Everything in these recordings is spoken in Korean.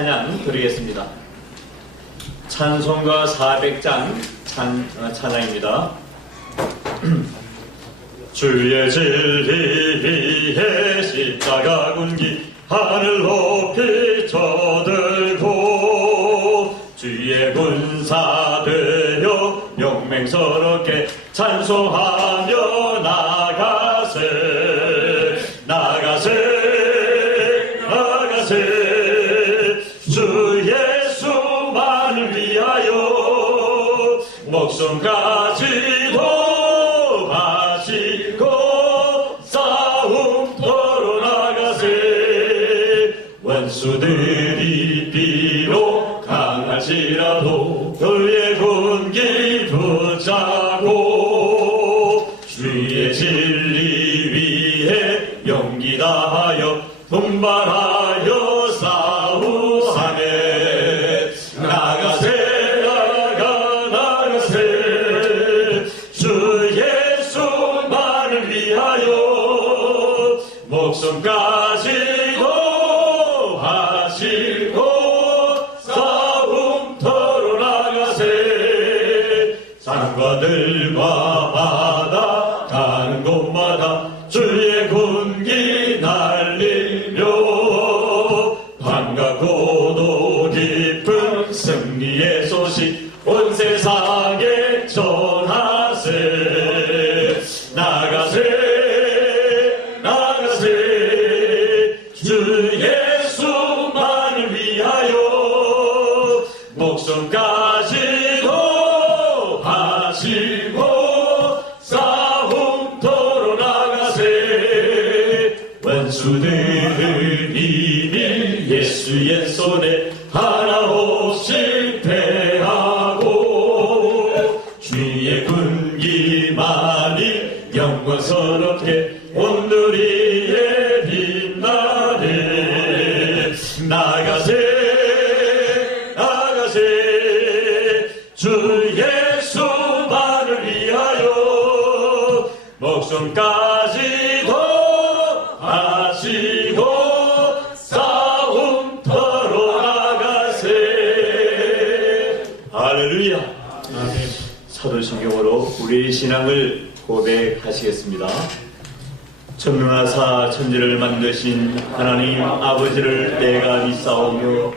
찬양 드리겠습니다. 찬송가 400장 찬양입니다. 주의 진리 위에 십자가 군기 하늘 높이 쳐들고 주의 군사 되어 용맹스럽게 찬송하며 나가세 주 예수만을 위하여 목숨까지도 바치고 싸움터로 나가세 원수들이 비록 강할지라도 그의 군기 붙잡고 주의 진리 위에 용기 다하여 분발하여 싸우사네 나가세 주 예수만을 위하여 목숨까지도 하시고 싸움터로 나가세 산과들과 바다 가는 곳마다 주의 군기 날리며 반갑고도 깊은 승리의 소식 온 세상에 전하세 나가세 주 예수만을 위하여 목숨까지도 하시고 싸움터로 나가세 원수들은 이미 예수의 손에 하나없이 패하고 주의 군기만이 영광스럽게 온누리에 빛나네 나가세 주 예수만을 위하여 목숨까지도 하시고 싸움터로 나가세 할렐루야. 아멘. 사도신경으로 우리의 신앙을 고백하시겠습니다. 전능하사 천지를 만드신 하나님 아버지를 내가 믿사오며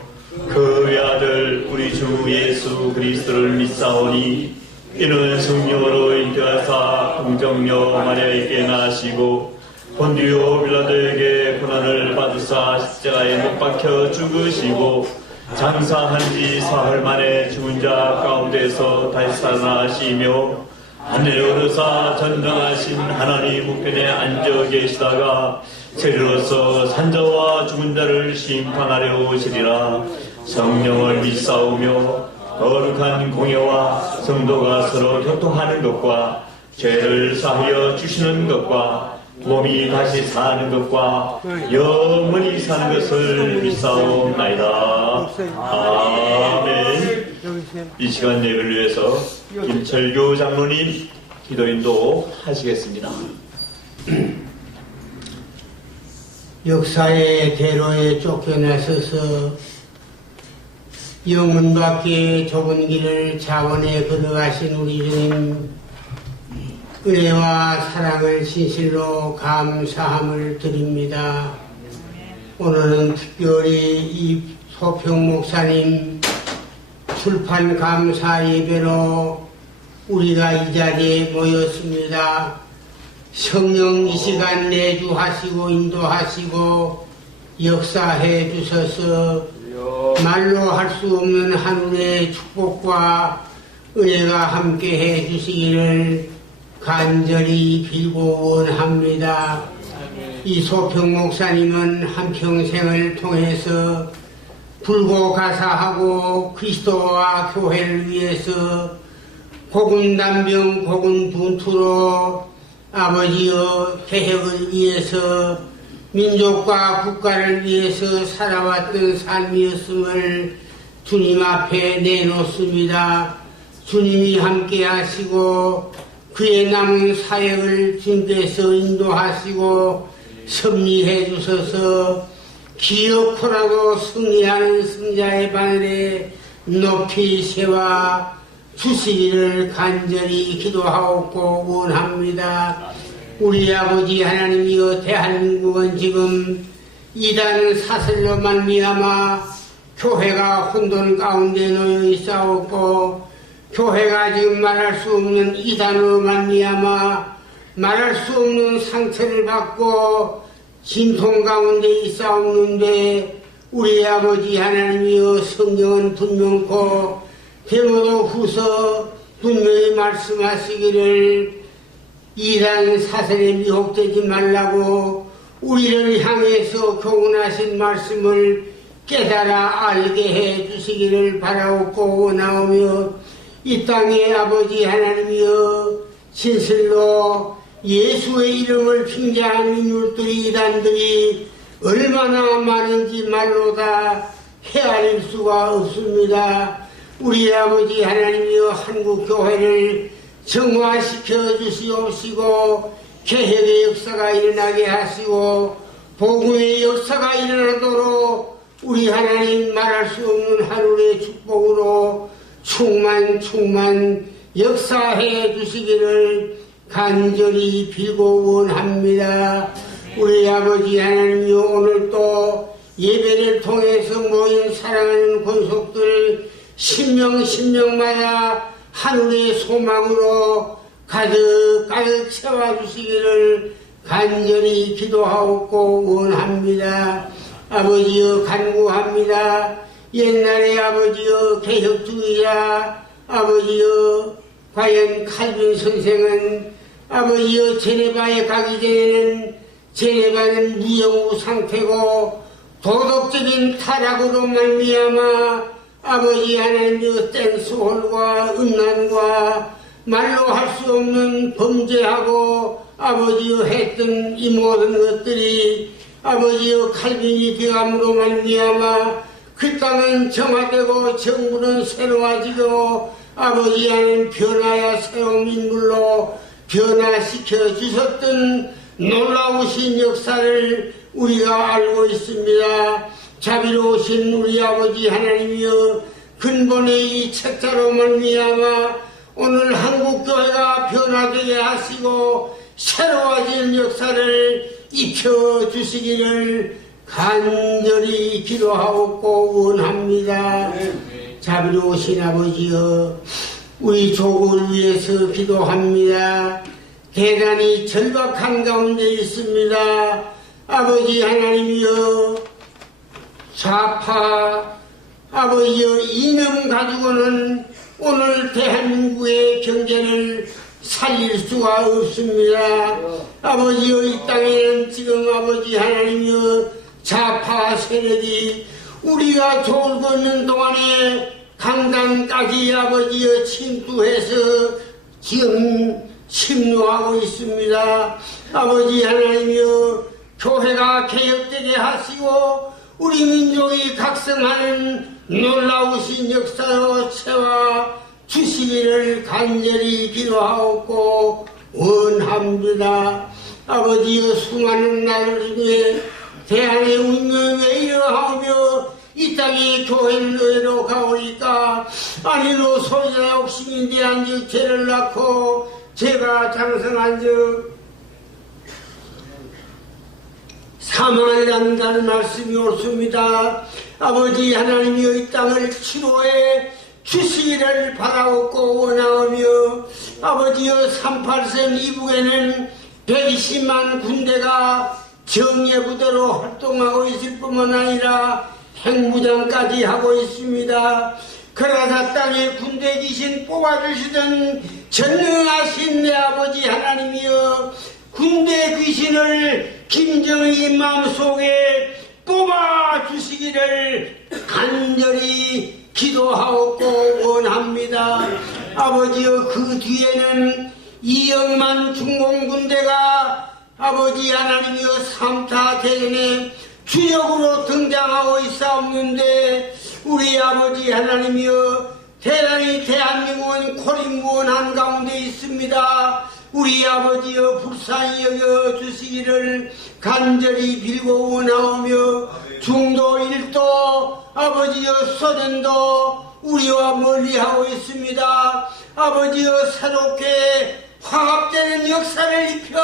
그 외아들 우리 주 예수 그리스도를 믿사오니 이는 성령으로 인도하사 공정녀 마리아에게 나시고 본디오 빌라도에게 고난을 받으사 십자가에 못 박혀 죽으시고 장사한 지 사흘 만에 죽은 자 가운데서 다시 살아나시며 하늘에 오르사 전능하신 하나님 우편에 앉아 계시다가 세리로서 산자와 죽은 자를 심판하려 오시리라. 성령을 믿사오며 거룩한 공예와 성도가 서로 교통하는 것과 죄를 사하여 주시는 것과 몸이 다시 사는 것과 영원히 사는 것을 믿사옵나이다. 아멘. 이 시간 예배를 위해서 김철교 장로님 기도인도 하시겠습니다. 역사의 대로에 쫓겨나서서 영문 밖의 좁은 길을 자원에 걸어가신 우리 주님 은혜와 사랑을 진실로 감사함을 드립니다. 오늘은 특별히 이 소평 목사님 출판 감사 예배로 우리가 이 자리에 모였습니다. 성령 이 시간 내주하시고 인도하시고 역사해 주셔서 말로 할 수 없는 하늘의 축복과 은혜가 함께 해 주시기를 간절히 빌고 원합니다. 이 소평 목사님은 한평생을 통해서 불고가사하고 그리스도와 교회를 위해서 고군단병 고군분투로 아버지여 개혁을 위해서 민족과 국가를 위해서 살아왔던 삶이었음을 주님 앞에 내놓습니다. 주님이 함께 하시고 그의 남은 사역을 주님께서 인도하시고 섭리해 주셔서 기어코라도 승리하는 승자의 바늘에 높이 세워 주시기를 간절히 기도하옵고 원합니다. 우리 아버지 하나님이여, 대한민국은 지금 이단 사슬로 말미암아 교회가 혼돈 가운데 놓여 있사옵고, 교회가 지금 말할 수 없는 이단으로 말미암아 말할 수 없는 상처를 받고 진통 가운데 있사옵는데, 우리 아버지 하나님이여, 성경은 분명코 데모도 후서 분명히 말씀하시기를 이단 사슬에 미혹되지 말라고 우리를 향해서 교훈하신 말씀을 깨달아 알게 해 주시기를 바라옵고 원하오며, 이 땅에 아버지 하나님이여, 진실로 예수의 이름을 빙자하는 인물들이, 이단들이 얼마나 많은지 말로 다 헤아릴 수가 없습니다. 우리 아버지 하나님이여, 한국교회를 정화시켜 주시옵시고 개혁의 역사가 일어나게 하시고 복음의 역사가 일어나도록 우리 하나님 말할 수 없는 하루의 축복으로 충만 역사해 주시기를 간절히 빌고 원합니다. 우리 아버지 하나님이여, 오늘 또 예배를 통해서 모인 사랑하는 권속들 신명마다 하늘의 소망으로 가득 채워주시기를 간절히 기도하옵고 원합니다. 아버지여, 간구합니다. 옛날에 아버지여, 개혁주의자 아버지여, 과연 칼빈 선생은 아버지여, 제네바에 가기 전에는 제네바는 무영우 상태고 도덕적인 타락으로 말미암아 아버지 하나님의 댄스홀과 음란과 말로 할 수 없는 범죄하고 아버지여 했던 이 모든 것들이 아버지여 칼빈이 되감으로 말미암아 그 땅은 정화되고 정부는 새로워지고 아버지 하나님 변화야 새로운 인물로 변화시켜 주셨던 놀라우신 역사를 우리가 알고 있습니다. 자비로우신 우리 아버지 하나님이여, 근본의 이 책자로 말미암아 오늘 한국교회가 변화되게 하시고 새로워진 역사를 입혀주시기를 간절히 기도하옵고 원합니다. 자비로우신 아버지여, 우리 조국을 위해서 기도합니다. 대단히 절박한 가운데 있습니다. 아버지 하나님이여, 좌파 아버지여, 이념 가지고는 오늘 대한민국의 경제를 살릴 수가 없습니다. 아버지여, 이 땅에는 지금 아버지 하나님이여, 좌파 세력이 우리가 졸고 있는 동안에 강당까지 아버지여 침투해서 지금 침노하고 있습니다. 아버지 하나님이여, 교회가 개혁되게 하시고 우리 민족이 각성하는 놀라우신 역사로 채워 주시기를 간절히 기도하옵고 원합니다. 아버지여, 수많은 날 중에 대한의 운명에 이러하며 이 땅에 교회를 의로 가오니까 아니로 소유자 욕심이 대한즉 죄를 낳고 죄가 장성한즉 사망을 낳는다는 말씀이 옳습니다. 아버지 하나님이여, 이 땅을 치료해 주시기를 바라옵고 원하오며, 아버지여, 38선 이북에는 120만 군대가 정예부대로 활동하고 있을 뿐만 아니라 핵무장까지 하고 있습니다. 그러자 땅에 군대 귀신 뽑아주시던 전능하신 내 아버지 하나님이여, 군대 귀신을 김정의 마음속에 뽑아주시기를 간절히 기도하옵고 원합니다. 아버지여, 그 뒤에는 2억만 중공군대가 아버지 하나님이여, 3타 대전에 주역으로 등장하고 있사옵는데 우리 아버지 하나님이여, 대단히 대한민국은 고립무원한 가운데 있습니다. 우리 아버지여, 불쌍히 여겨 주시기를 간절히 빌고 원하오며, 중도 1도 아버지여 소련도 우리와 멀리하고 있습니다. 아버지여 새롭게 화합되는 역사를 입혀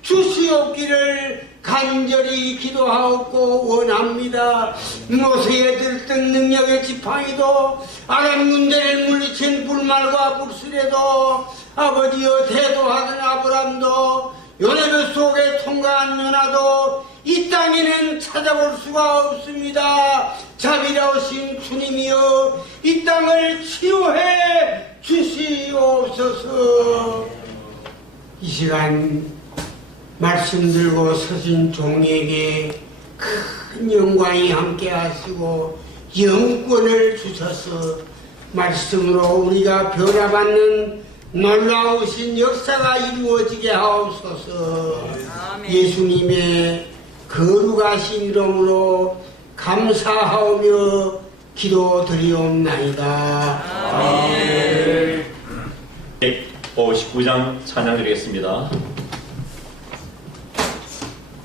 주시옵기를 간절히 기도하옵고 원합니다. 모세의 들뜬 능력의 지팡이도 아람 군대를 물리친 불말과 불술에도 아버지여 대도하던 아브람도 요네베 속에 통과한 요나도 이 땅에는 찾아볼 수가 없습니다. 자비로우신 주님이여 이 땅을 치유해 주시옵소서. 이 시간 말씀 들고 서신 종에게 큰 영광이 함께 하시고 영권을 주셔서 말씀으로 우리가 변화받는 놀라우신 역사가 이루어지게 하옵소서. 예수님의 거룩하신 이름으로 감사하오며 기도드리옵나이다. 아멘. 159장 찬양 드리겠습니다.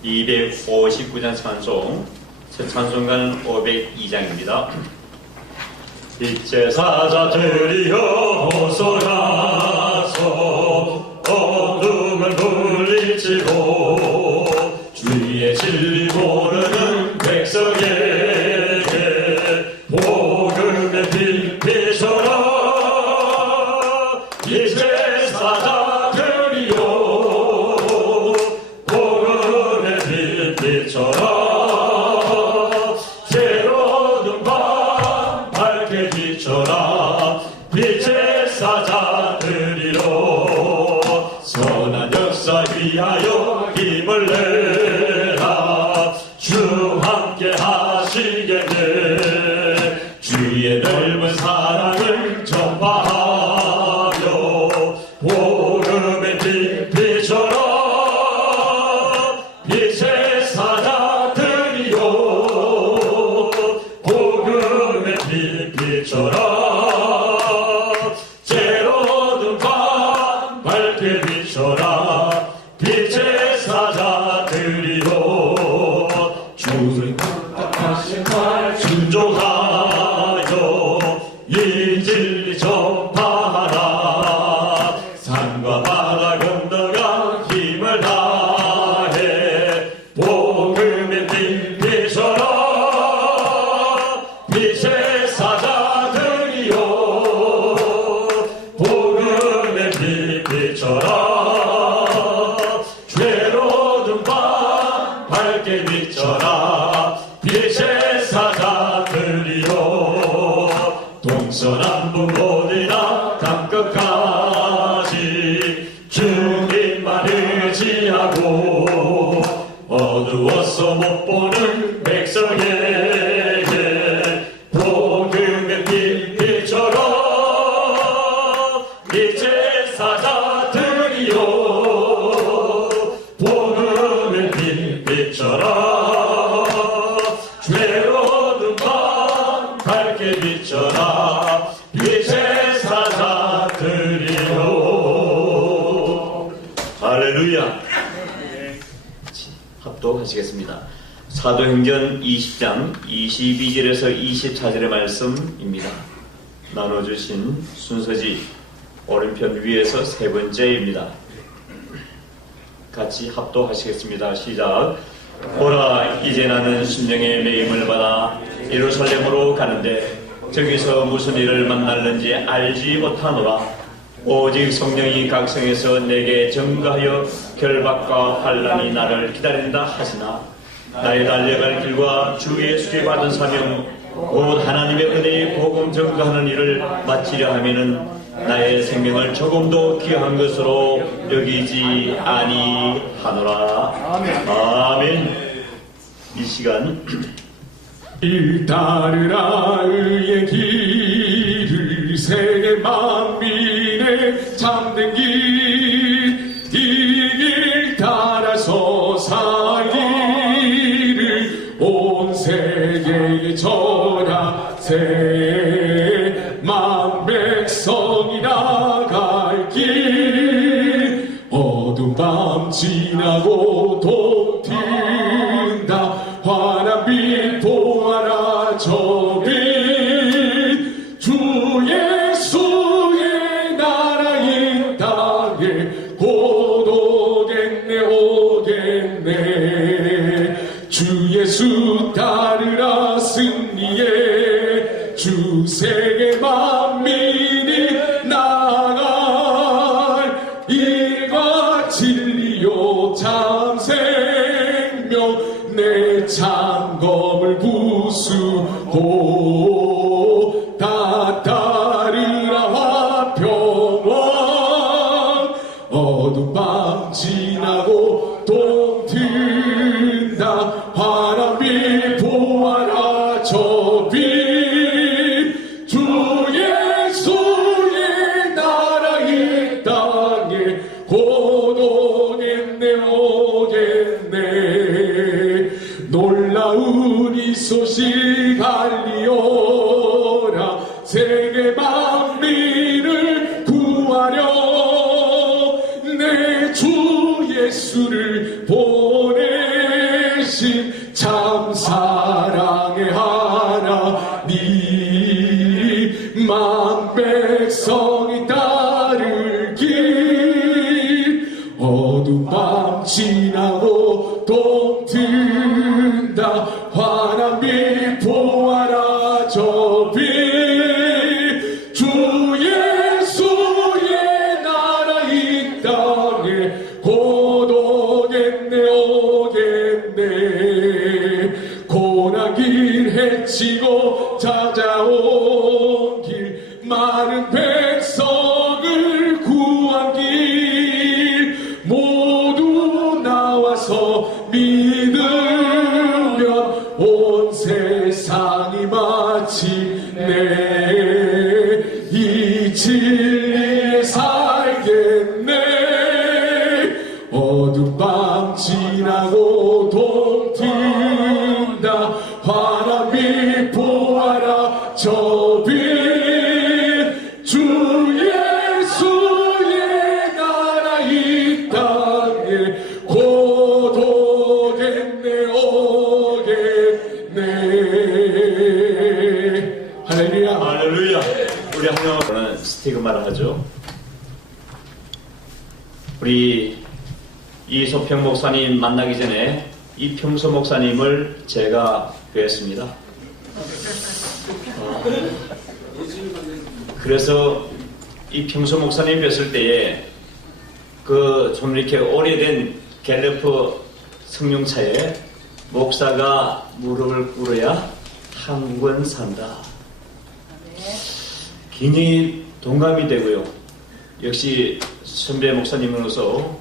259장 찬송, 찬송가는 502장입니다. 일제사자들이여 어서 가서 어둠을 물리치고 주의 진리 모르는 백성에게 복음의 빛 비춰라. 일제사자들이여 복음의 빛 비춰라. 새로운 밤 밝게 비춰라. 빛의 사자들이로 선한 역사 위하여 힘을 내라. 주 함께 하시겠네. 주의 넓은 사랑을 전파하며 복음의 빛 비춰라. 빛의 사자들이여 복음의 빛 비춰라. 새로운 밤 밝게 비춰라. 빛의 사자들이여 주의 뜻하신 말 순종하여 이 진리 전파하라. 산과 바다 건너가 힘을 다해 복음의 빛 비춰라. 빛의 사자들이여 복음의 빛 비춰라. 죄로운 밤 밝게 비춰라. 빛의 사자들이여 동서남북 어디나 땅끝까지 주님만 의지하고 어두워서 못 보는 백성에게 복음의 빛 비춰라. 빛의 사자들이여 복음의 빛 비춰라. 죄로운 밤 밝게 비춰라. 빛의 사자들이여. 할렐루야. 합독하시겠습니다. 사도행전 20장 22절에서 24절의 말씀입니다. 나눠주신 순서지 오른편 위에서 세 번째입니다. 같이 합독하시겠습니다. 시작. 보라, 이제 나는 심령의 매임을 받아 예루살렘으로 가는데 저기서 무슨 일을 만날는지 알지 못하노라. 오직 성령이 각성해서 내게 증거하여 결박과 환난이 나를 기다린다 하시나 나의 달려갈 길과 주 예수께 받은 사명 곧 하나님의 은혜의 복음 증거하는 일을 마치려 하면은 나의 생명을 조금도 귀한 것으로 여기지 아니하노라. 아멘. 이 시간 따르라 의의 길을 세계 만민의 참된 길, 이 길 따라서 살기를 온 세계에 전하세. 만 백성이 나갈 길, 어두운 밤 지나고 도 튄다 환한 빛 창검을 부수고 다 따르라 화평왕 어둠 밤 지나고 동 튼다 바람이 보아라 저빛 주 예수의 나라 이 땅에 곧 오겠네 오겠네 놀라운 이 소식 알리오라 세계 만민을 구하려 내 주 예수를 보내신 참 사랑의 하나님 만 백성이 따를 길 어두운 밤 지나고 동 튼다 바람이 보아라 저빛 주 예수의 나라 이 땅에 곧 오겠네 오겠네 고난길 헤치고 찾아온 길 많은 백성을 구한 길 모두 나와서 믿으면 온 세상이 마침내 이 진리에 살겠네 어두운 밤 지나고 동 튼다 바람이 보아라 저빛 주 예수의 나라 이 땅에 곧 오겠네 오겠네 할렐루야 할렐루야. 우리 하나님은 스티그마라 하죠. 우리 이소평 목사님 만나기 전에 이평수 목사님을 제가 뵀습니다. 그래서 이평수 목사님 뵀을 때에 그 좀 이렇게 오래된 갤러프 성령차에 목사가 무릎을 꿇어야 한국은 산다. 굉장히 동감이 되고요. 역시 선배 목사님으로서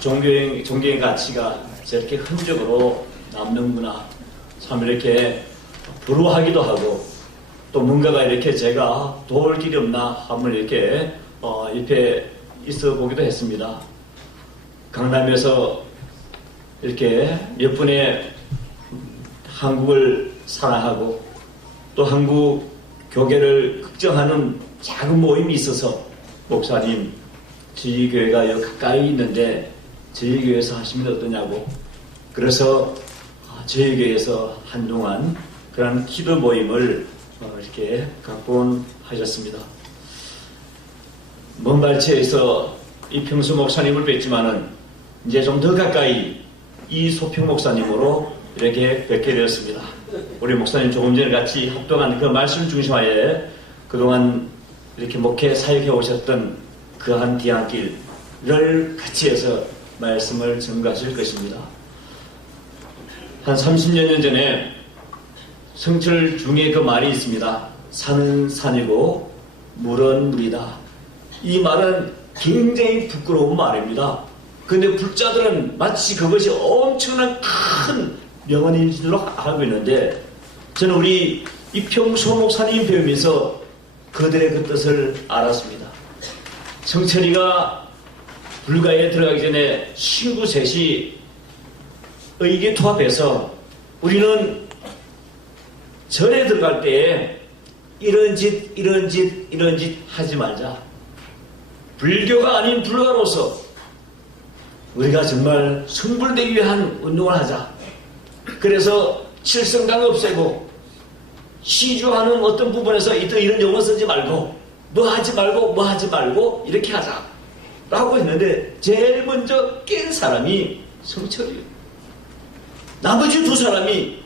종교의 가치가 저렇게 흔적으로 남는구나. 참 이렇게 부러워하기도 하고 또 뭔가가 이렇게 제가 도울 길이 없나 한번 이렇게 옆에 있어 보기도 했습니다. 강남에서 이렇게 몇 분의 한국을 사랑하고 또 한국 교계를 걱정하는 작은 모임이 있어서 목사님 저희 교회가 여기 가까이 있는데 저희 교회에서 하시면 어떠냐고 그래서 저희 교회에서 한동안 그런 기도 모임을 이렇게 갖곤 하셨습니다. 먼 발치에서 이평수 목사님을 뵀지만은 이제 좀 더 가까이 이소평 목사님으로 이렇게 뵙게 되었습니다. 우리 목사님 조금 전에 같이 합동한 그 말씀 중심하에 그동안 이렇게 목회 사역해 오셨던 그 한 뒤안길을 같이 해서 말씀을 증거하실 것입니다. 한 30여 년 전에 성철 중에 그 말이 있습니다. 산은 산이고 물은 물이다. 이 말은 굉장히 부끄러운 말입니다. 근데 불자들은 마치 그것이 엄청난 큰 명언인 줄로 알고 있는데 저는 우리 이평수 목사님 배우면서 그들의 그 뜻을 알았습니다. 성철이가 불가에 들어가기 전에 친구 셋이 의기투합해서 우리는 절에 들어갈 때에 이런 짓 하지 말자. 불교가 아닌 불가로서 우리가 정말 승불되기 위한 운동을 하자. 그래서 칠성당 없애고 시주하는 어떤 부분에서 이런 용어 쓰지 말고 너 하지 말고 뭐 하지 말고 이렇게 하자 라고 했는데 제일 먼저 깬 사람이 성철이에요. 나머지 두 사람이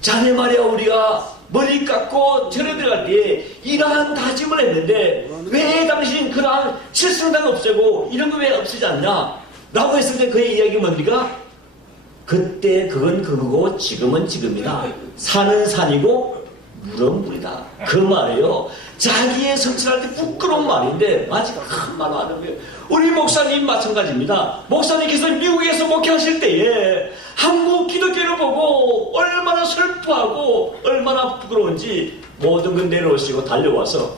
자네 말이야 우리가 머리 깎고 절에 들어갈 때에 이러한 다짐을 했는데 왜 당신 그러한 칠성당 없애고 이런 거 왜 없애지 않냐 라고 했을 때 그의 이야기 뭡니까? 그때 그건 그거고 지금은 지금이다. 산은 산이고 물은 물이다. 그 말이에요. 자기의 성찰할 때 부끄러운 말인데 마지막 큰 말로 하는 거예요. 우리 목사님 마찬가지입니다. 목사님께서 미국에서 목회하실 때에 한국 기독교를 보고 얼마나 슬퍼하고 얼마나 부끄러운지 모든 걸 내려오시고 달려와서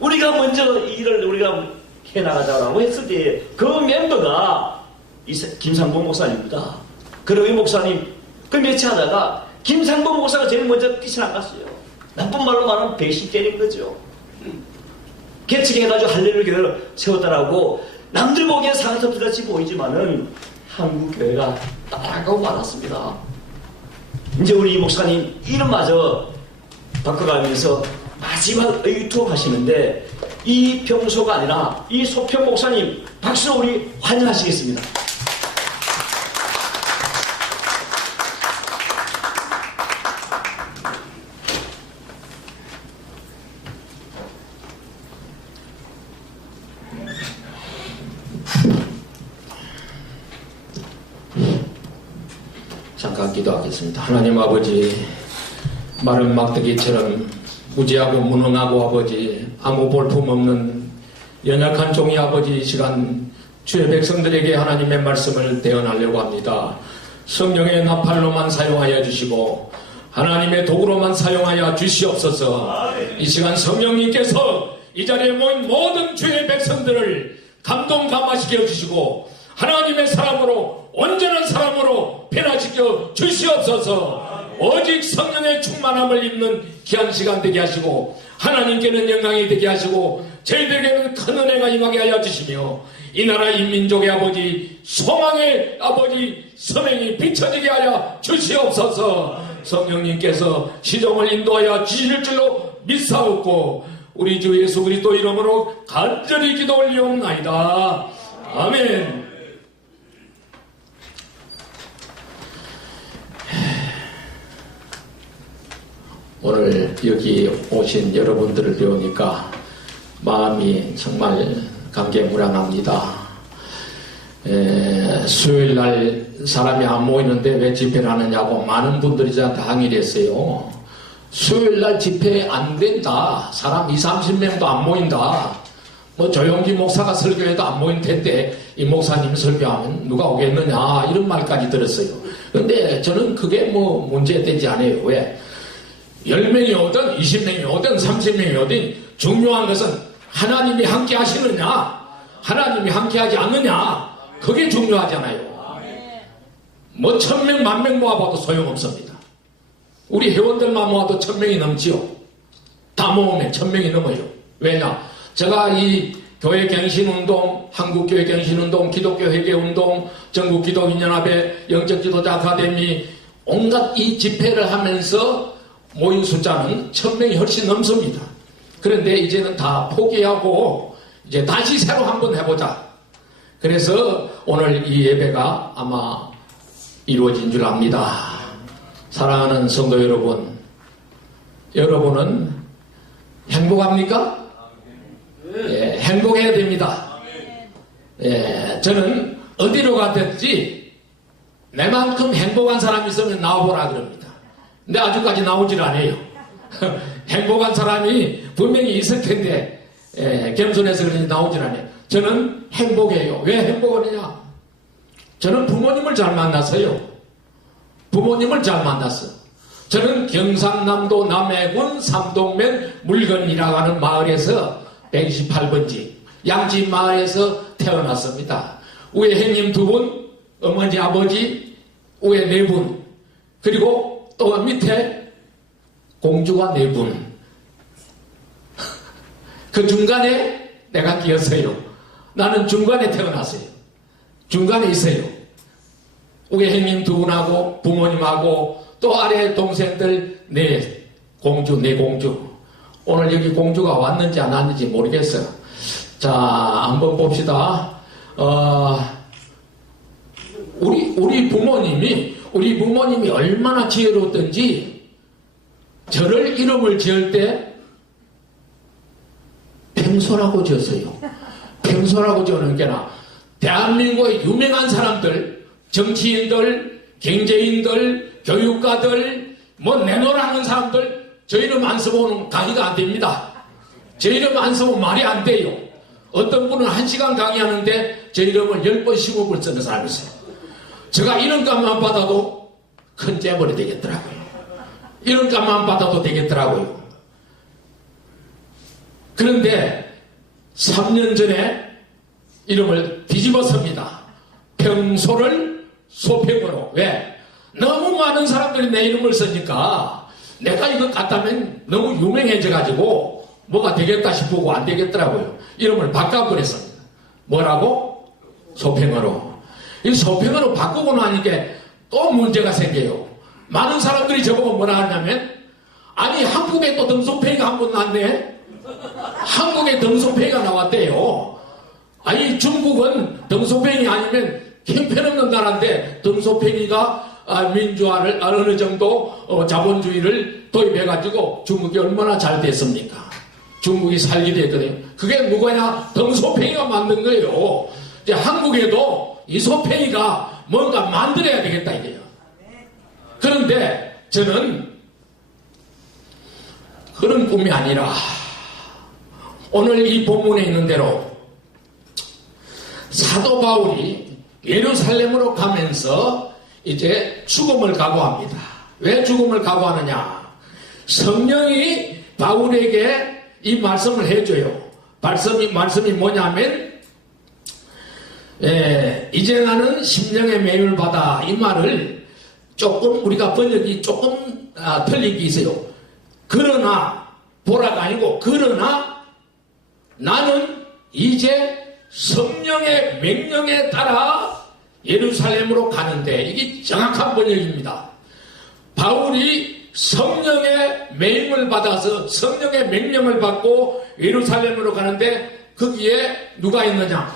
우리가 먼저 일을 우리가 해나가자라고 했을 때 그 멤버가 김상봉 목사님입니다. 그리고 이 목사님 그 며칠 하다가 김상봉 목사가 제일 먼저 뛰쳐나갔어요. 나쁜 말로 말하면 배신 때린 거죠. 개척해가지고 할렐루야 교회를 세웠다라고 남들 보기엔 상섭같이 보이지만은 한국 교회가 따라가고 말았습니다. 이제 우리 이 목사님 이름마저 바꿔가면서 마지막 의투업 하시는데 이 평소가 아니라 이 소평 목사님 박수로 우리 환영하시겠습니다. 잠깐 기도하겠습니다. 하나님 아버지, 마른 막대기처럼 무지하고 무능하고 아버지, 아무 볼품없는 연약한 종이 아버지, 이 시간 주의 백성들에게 하나님의 말씀을 대언하려고 합니다. 성령의 나팔로만 사용하여 주시고 하나님의 도구로만 사용하여 주시옵소서. 이 시간 성령님께서 이 자리에 모인 모든 주의 백성들을 감동 감화시켜 주시고 하나님의 사람으로, 온전한 사람으로 변화시켜 주시옵소서. 오직 성령의 충만함을 입는 귀한 시간 되게 하시고 하나님께는 영광이 되게 하시고 저희들에게는 큰 은혜가 임하게 하여 주시며 이 나라 이 민족의 아버지, 소망의 아버지 선행이 비춰지게 하여 주시옵소서. 성령님께서 시종을 인도하여 주실 줄로 믿사옵고 우리 주 예수 그리스도 이름으로 간절히 기도 올리옵나이다. 아멘. 오늘 여기 오신 여러분들을 배우니까 마음이 정말 감개무량합니다. 수요일날 사람이 안 모이는데 왜 집회를 하느냐고 많은 분들이 저한테 항의를 했어요. 수요일날 집회 안 된다. 사람 20-30명도 안 모인다. 뭐 조용기 목사가 설교해도 안 모인 텐데 이 목사님 설교하면 누가 오겠느냐 이런 말까지 들었어요. 근데 저는 그게 뭐 문제되지 않아요. 왜? 10명이 오든 20명이 오든 30명이 오든 중요한 것은 하나님이 함께 하시느냐 하나님이 함께 하지 않느냐 그게 중요하잖아요. 뭐 1000명 10,000명 모아봐도 소용없습니다. 우리 회원들만 모아도 1000명이 넘지요. 다 모으면 1000명이 넘어요. 왜냐? 제가 이 교회 갱신운동, 한국교회 갱신운동, 기독교 회개운동, 전국기독인연합회, 영적지도자 아카데미 온갖 이 집회를 하면서 모인 숫자는 1000명이 훨씬 넘습니다. 그런데 이제는 다 포기하고 이제 다시 새로 한번 해보자. 그래서 오늘 이 예배가 아마 이루어진 줄 압니다. 사랑하는 성도 여러분, 여러분은 행복합니까? 예, 행복해야 됩니다. 예, 저는 어디로 가든지 내만큼 행복한 사람이 있으면 나와보라 그럽니다. 근데 아직까지 나오질 않아요. 행복한 사람이 분명히 있을 텐데 겸손해서 그런지 나오질 않아요. 저는 행복해요. 왜 행복하느냐? 저는 부모님을 잘 만났어요. 부모님을 잘 만났어. 저는 경상남도 남해군 삼동면 물건이라고 하는 마을에서 128번지 양지 마을에서 태어났습니다. 위에 형님 2분, 어머니 아버지 위에 4분, 그리고 또 밑에 공주가 4분. 그 중간에 내가 끼었어요. 나는 중간에 태어났어요. 중간에 있어요. 우리 형님 2분하고 부모님하고 또 아래 동생들 4 공주. 오늘 여기 공주가 왔는지 안 왔는지 모르겠어요. 자, 한번 봅시다. 우리 부모님이 얼마나 지혜로웠던지 저를 이름을 지을 때 팽소라고 지었어요. 팽소라고 지어놓은 게나 대한민국의 유명한 사람들, 정치인들, 경제인들, 교육가들, 뭐 내놓으라는 사람들 저 이름 안 써보면 강의가 안 됩니다. 저 이름 안 써보면 말이 안 돼요. 어떤 분은 1시간 강의하는데 저 이름을 10번, 15번 쓰는 사람이 있어요. 제가 이런 값만 받아도 큰 재벌이 되겠더라고요. 이런 값만 받아도 되겠더라고요. 그런데 3년 전에 이름을 뒤집었습니다. 평소를 소평으로. 왜? 너무 많은 사람들이 내 이름을 쓰니까 내가 이거 갖다면 너무 유명해져가지고 뭐가 되겠다 싶고 안 되겠더라고요. 이름을 바꿔버렸습니다. 뭐라고? 소평으로. 이 소평으로 바꾸고 나니까 또 문제가 생겨요. 많은 사람들이 저보고 뭐라 하냐면, 아니 한국에 또 등소팽이가 한 번 났네. 한국에 등소팽이가 나왔대요. 아니 중국은 등소팽이 아니면 형편없는 나라인데 등소팽이가 민주화를 어느 정도 자본주의를 도입해가지고 중국이 얼마나 잘 됐습니까? 중국이 살기도 했거든요. 그게 누구냐? 등소팽이가 만든 거예요. 이제 한국에도 이 소팽이가 뭔가 만들어야 되겠다 이게요. 그런데 저는 그런 꿈이 아니라 오늘 이 본문에 있는 대로 사도 바울이 예루살렘으로 가면서 이제 죽음을 각오합니다. 왜 죽음을 각오하느냐? 성령이 바울에게 이 말씀을 해줘요. 말씀이 뭐냐면 이제 나는 심령의 매임을 받아. 이 말을 조금 우리가 번역이 조금 틀린 게 있어요. 그러나 보라가 아니고 그러나 나는 이제 성령의 명령에 따라 예루살렘으로 가는데, 이게 정확한 번역입니다. 바울이 성령의 매임을 받아서 성령의 명령을 받고 예루살렘으로 가는데 거기에 누가 있느냐?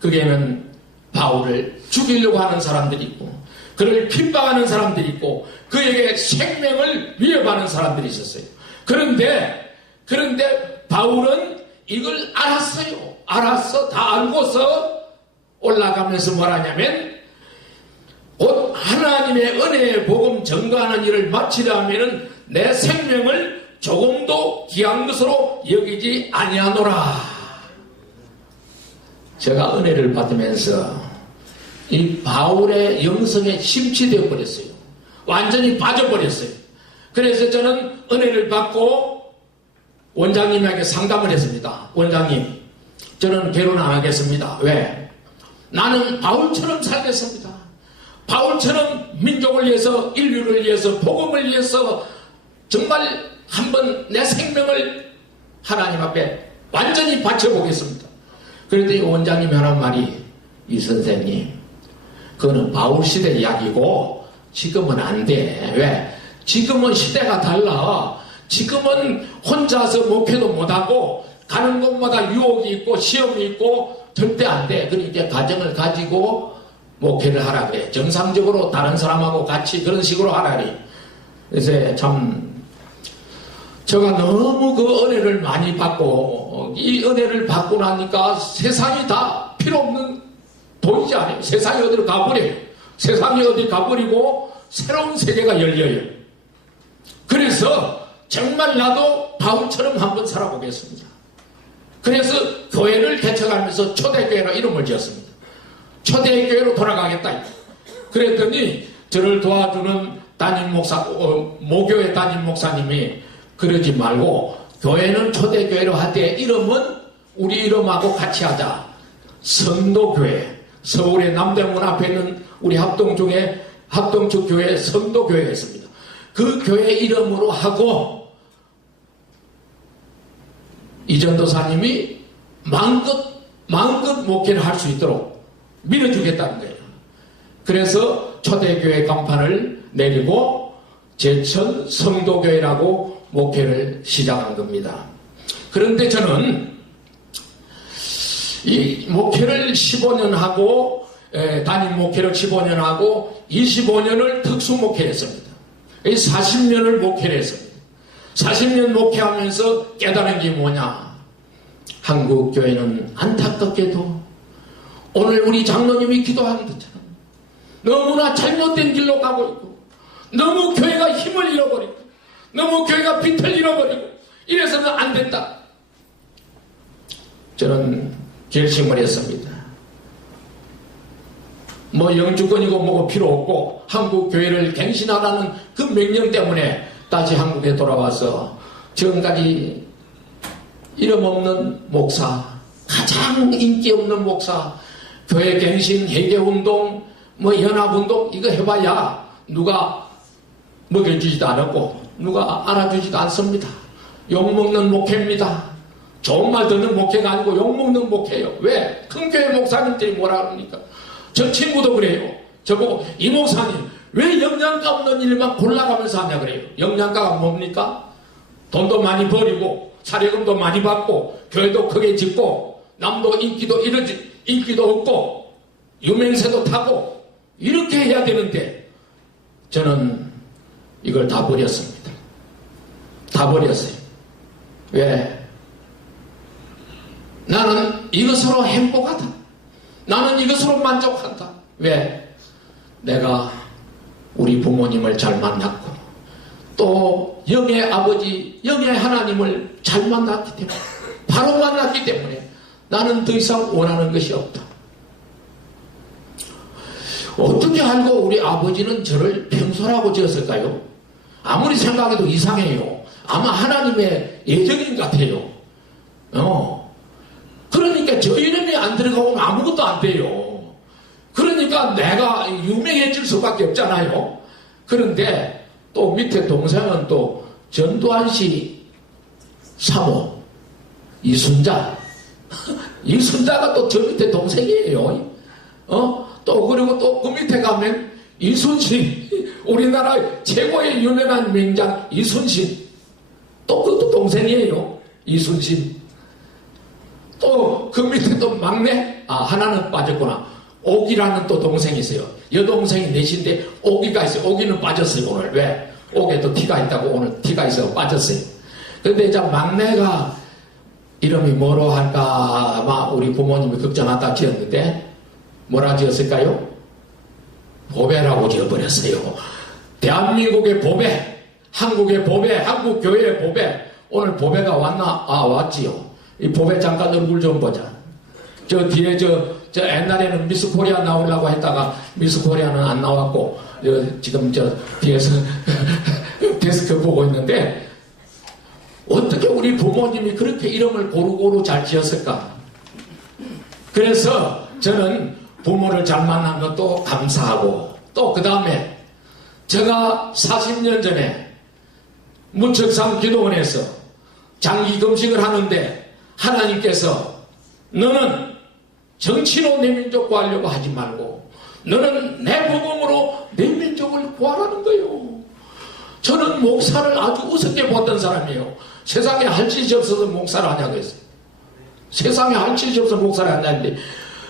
거기에는 바울을 죽이려고 하는 사람들이 있고 그를 핍박하는 사람들이 있고 그에게 생명을 위협하는 사람들이 있었어요. 그런데 바울은 이걸 알았어요. 알았어. 다 알고서 올라가면서 뭐라냐면 곧 하나님의 은혜의 복음 전가하는 일을 마치려면 내 생명을 조금도 귀한 것으로 여기지 아니하노라. 제가 은혜를 받으면서 이 바울의 영성에 심취되어 버렸어요. 완전히 빠져버렸어요. 그래서 저는 은혜를 받고 원장님에게 상담을 했습니다. 원장님, 저는 결혼 안 하겠습니다. 왜? 나는 바울처럼 살겠습니다. 바울처럼 민족을 위해서, 인류를 위해서, 복음을 위해서 정말 한번 내 생명을 하나님 앞에 완전히 바쳐보겠습니다. 그랬더니 원장님이 하는 말이, 이 선생님, 그거는 바울 시대 이야기고 지금은 안 돼. 왜? 지금은 시대가 달라. 지금은 혼자서 목회도 못하고 가는 곳마다 유혹이 있고 시험이 있고 절대 안 돼. 그러니까 가정을 가지고 목회를 하라 그래. 정상적으로 다른 사람하고 같이 그런 식으로 하라 그래. 그래서 참 제가 너무 그 은혜를 많이 받고 이 은혜를 받고 나니까 세상이 다 필요 없는 돈이지 않아요. 세상이 어디로 가버려요. 세상이 어디 가버리고 새로운 세계가 열려요. 그래서 정말 나도 바울처럼 한번 살아보겠습니다. 그래서 교회를 개척하면서 초대교회로 이름을 지었습니다. 초대교회로 돌아가겠다. 그랬더니 저를 도와주는 담임 목사, 모교회 담임 목사님이 그러지 말고 교회는 초대교회로 하되 이름은 우리 이름하고 같이 하자. 성도교회, 서울의 남대문 앞에 있는 우리 합동축 교회 성도교회가 있습니다. 그 교회 이름으로 하고 이 전도사님이 마음껏 목회를 할 수 있도록 밀어주겠다는 거예요. 그래서 초대교회 간판을 내리고 제천 성도교회라고 목회를 시작한 겁니다. 그런데 저는 이 목회를 15년 하고 담임 목회를 15년 하고 25년을 특수 목회를 했습니다. 40년을 목회를 했습니다. 40년 목회하면서 깨달은 게 뭐냐? 한국 교회는 안타깝게도 오늘 우리 장로님이 기도하는 것처럼 너무나 잘못된 길로 가고 있고 너무 교회가 힘을 잃어버리고 너무 교회가 빛을 잃어버리고 이래서는 안 된다. 저는 결심을 했습니다. 뭐 영주권이고 뭐고 필요 없고 한국 교회를 갱신하라는 그 명령 때문에 다시 한국에 돌아와서 지금까지 이름 없는 목사, 가장 인기 없는 목사, 교회 갱신, 회개운동, 뭐 연합운동 이거 해봐야 누가 먹여주지도 않았고 누가 알아주지도 않습니다. 욕먹는 목회입니다. 좋은 말 듣는 목회가 아니고 욕먹는 목회예요. 왜? 큰 교회 목사님들이 뭐라 그러니까 저 친구도 그래요. 저보고 이 목사님 왜 영양가 없는 일만 골라가면서 하냐 그래요. 영양가가 뭡니까? 돈도 많이 버리고 사례금도 많이 받고 교회도 크게 짓고 남도 인기도 없고 유명세도 타고 이렇게 해야 되는데 저는 이걸 다 버렸습니다. 다 버렸어요. 왜? 나는 이것으로 행복하다. 나는 이것으로 만족한다. 왜? 내가 우리 부모님을 잘 만났고 또 영의 아버지, 영의 하나님을 잘 만났기 때문에 바로 만났기 때문에 나는 더 이상 원하는 것이 없다. 어떻게 알고 우리 아버지는 저를 평소라고 지었을까요? 아무리 생각해도 이상해요. 아마 하나님의 예정인 것 같아요. 그러니까 저 이름이 안 들어가면 아무것도 안 돼요. 그러니까 내가 유명해질 수밖에 없잖아요. 그런데 또 밑에 동생은 또 전두환 씨 사모 이순자 이순자가 또 저 밑에 동생이에요. 또 그리고 또 그 밑에 가면 이순신 우리나라 최고의 유명한 명장 이순신 또 그것도 동생이에요. 이순신 또 그 밑에 또 막내 하나는 빠졌구나. 옥이라는 또 동생이 있어요. 여동생이 넷인데 옥이가 있어요. 옥이는 빠졌어요 오늘. 왜? 옥에 또 티가 있다고 오늘 티가 있어 빠졌어요. 그런데 이제 막내가 이름이 뭐로 할까 아마 우리 부모님이 걱정하다 지었는데 뭐라 지었을까요? 보배라고 지어버렸어요. 대한민국의 보배, 한국의 보배, 한국 교회의 보배. 오늘 보배가 왔나? 왔지요. 이 보배 잠깐 얼굴 좀 보자. 저 뒤에 저 옛날에는 미스 코리아 나오려고 했다가 미스 코리아는 안 나왔고 지금 저 뒤에서 데스크 보고 있는데 어떻게 우리 부모님이 그렇게 이름을 고루고루 잘 지었을까? 그래서 저는 부모를 잘 만난 것도 감사하고 또 그 다음에 제가 40년 전에 무척산 기도원에서 장기 금식을 하는데 하나님께서 너는 정치로 내 민족 구하려고 하지 말고 너는 내 복음으로 내 민족을 구하라는 거예요. 저는 목사를 아주 우습게 봤던 사람이에요. 세상에 할 짓이 없어서 목사를 하냐고 했어요. 세상에 할 짓이 없어서 목사를 하냐는데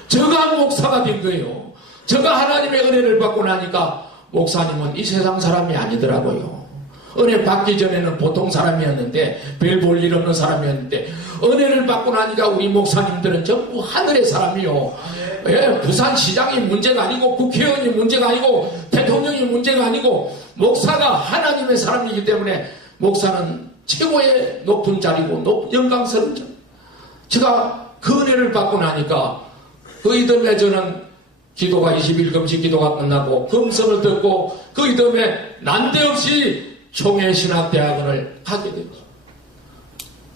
저가 목사가 된 거예요. 저가 하나님의 은혜를 받고 나니까 목사님은 이 세상 사람이 아니더라고요. 은혜 받기 전에는 보통 사람이었는데 별 볼 일 없는 사람이었는데 은혜를 받고 나니까 우리 목사님들은 전부 하늘의 사람이요. 예, 부산시장이 문제가 아니고 국회의원이 문제가 아니고 대통령이 문제가 아니고 목사가 하나님의 사람이기 때문에 목사는 최고의 높은 자리고 영광스러운 자리. 제가 그 은혜를 받고 나니까 그 이듬해 저는 기도가 20일 금식 기도가 끝나고 금성을 듣고 그 이듬해 난데없이 총회신학대학원을 가게 되었죠.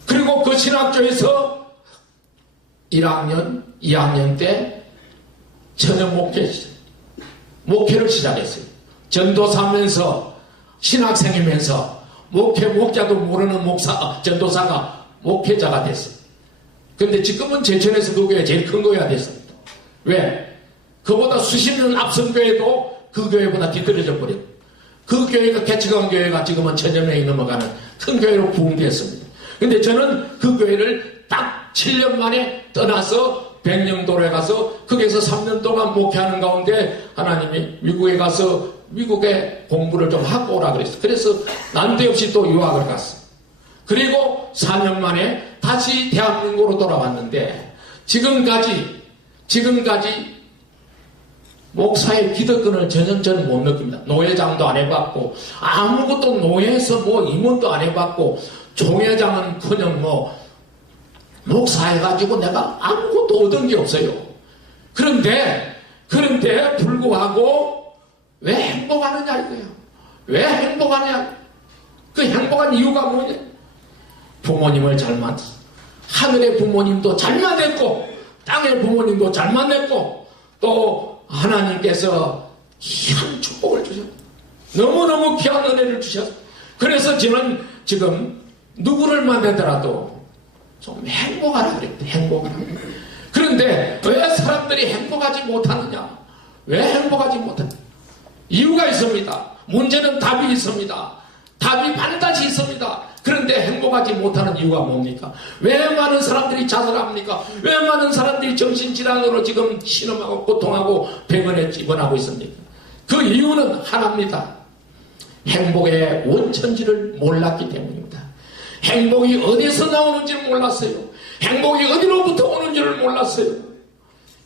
그리고 그 신학교에서 1학년, 2학년 때 저녁 목회를 시작했어요. 전도사면서 신학생이면서 목자도 모르는 전도사가 목회자가 됐어요. 근데 지금은 제천에서 그 교회가 제일 큰 교회가 됐습니다. 왜? 그보다 수십 년 앞선 교회도 그 교회보다 뒤떨어져 버렸고 그 교회가 개척한 교회가 지금은 1000여 명이 넘어가는 큰 교회로 부흥되었습니다. 근데 저는 그 교회를 딱 7년 만에 떠나서 백령도로에 가서 거기에서 3년 동안 목회하는 가운데 하나님이 미국에 가서 미국에 공부를 좀 하고 오라 그랬어요. 그래서 난데없이 또 유학을 갔어요. 그리고 4년 만에 다시 대한민국으로 돌아왔는데 지금까지 목사의 기득권을 전혀 저는 못 느낍니다. 노회장도 안 해봤고, 아무것도 노회에서 뭐 임원도 안 해봤고, 총회장은 그냥 뭐, 목사 해가지고 내가 아무것도 얻은 게 없어요. 그런데 불구하고, 왜 행복하느냐 이거예요. 왜 행복하냐? 그 행복한 이유가 뭐냐? 부모님을 잘 만났어. 하늘의 부모님도 잘 만났고, 땅의 부모님도 잘 만났고, 또 하나님께서 귀한 축복을 주셨어. 너무너무 귀한 은혜를 주셨어. 그래서 저는 지금 누구를 만나더라도 좀 행복하라 그랬대. 행복하라. 그런데 왜 사람들이 행복하지 못하느냐? 왜 행복하지 못하느냐? 이유가 있습니다. 문제는 답이 있습니다. 답이 반드시 있습니다. 그런데 행복하지 못하는 이유가 뭡니까? 왜 많은 사람들이 자살합니까? 왜 많은 사람들이 정신질환으로 지금 신음하고 고통하고 병원에 입원하고 있습니까? 그 이유는 하나입니다. 행복의 원천지를 몰랐기 때문입니다. 행복이 어디서 나오는지를 몰랐어요. 행복이 어디로부터 오는지를 몰랐어요.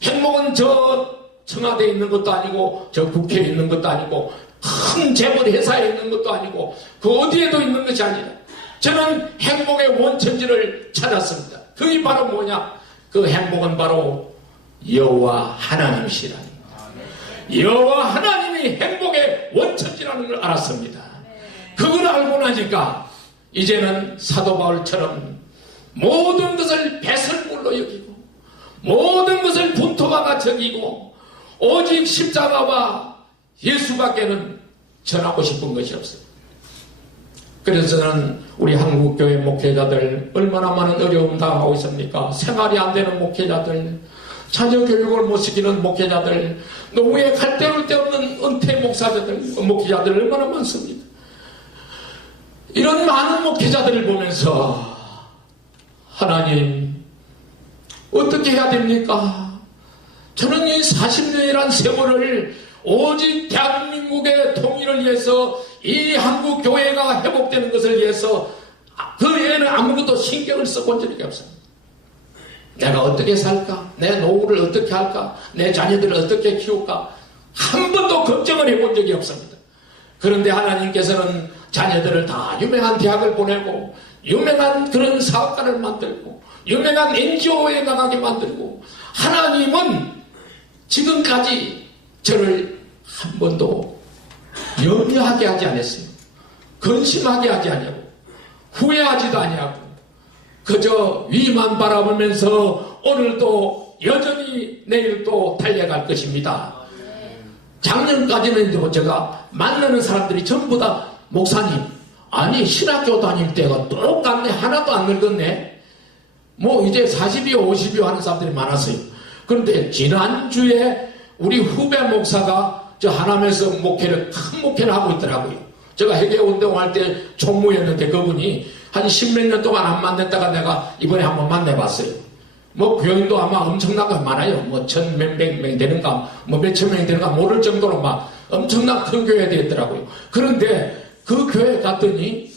행복은 저 청와대에 있는 것도 아니고 저 국회에 있는 것도 아니고 큰 재벌 회사에 있는 것도 아니고 그 어디에도 있는 것이 아니라 저는 행복의 원천지를 찾았습니다. 그게 바로 뭐냐? 그 행복은 바로 여호와 하나님이시라니. 여호와 하나님이 행복의 원천지라는 걸 알았습니다. 그걸 알고 나니까 이제는 사도 바울처럼 모든 것을 배설물로 여기고 모든 것을 분토가 저기고 오직 십자가와 예수밖에는 전하고 싶은 것이 없어요. 그래서 저는 우리 한국교회 목회자들 얼마나 많은 어려움 당하고 있습니까? 생활이 안 되는 목회자들, 자녀 교육을 못 시키는 목회자들, 노후에 갈 데올 데 없는 은퇴 목회자들 얼마나 많습니까? 이런 많은 목회자들을 보면서 하나님 어떻게 해야 됩니까? 저는 이 40년이란 세월을 오직 대한민국의 통일을 위해서 이 한국 교회가 회복되는 것을 위해서 그 외에는 아무것도 신경을 써본 적이 없습니다. 내가 어떻게 살까? 내 노후를 어떻게 할까? 내 자녀들을 어떻게 키울까? 한 번도 걱정을 해본 적이 없습니다. 그런데 하나님께서는 자녀들을 다 유명한 대학을 보내고 유명한 그런 사업가를 만들고 유명한 NGO에 나가게 만들고 하나님은 지금까지 저를 한 번도 염려하게 하지 않았어요. 근심하게 하지 않냐고 후회하지도 아니하고 그저 위만 바라보면서 오늘도 여전히 내일도 달려갈 것입니다. 작년까지는 제가 만나는 사람들이 전부 다 목사님 아니 신학교 다닐 때가 똑같네 하나도 안 늙었네 뭐 이제 40이요 50이요 하는 사람들이 많았어요. 그런데 지난주에 우리 후배 목사가 저 하남에서 큰 목회를 하고 있더라고요. 제가 해계운동할 때 총무였는데 그분이 한 10몇 년 동안 안 만났다가 내가 이번에 한번 만나봤어요. 뭐 교인도 아마 엄청나게 많아요. 뭐 1000몇백 명 되는가 뭐 몇천 명이 되는가 모를 정도로 막 엄청난 큰 교회가 되었더라고요. 그런데 그 교회 갔더니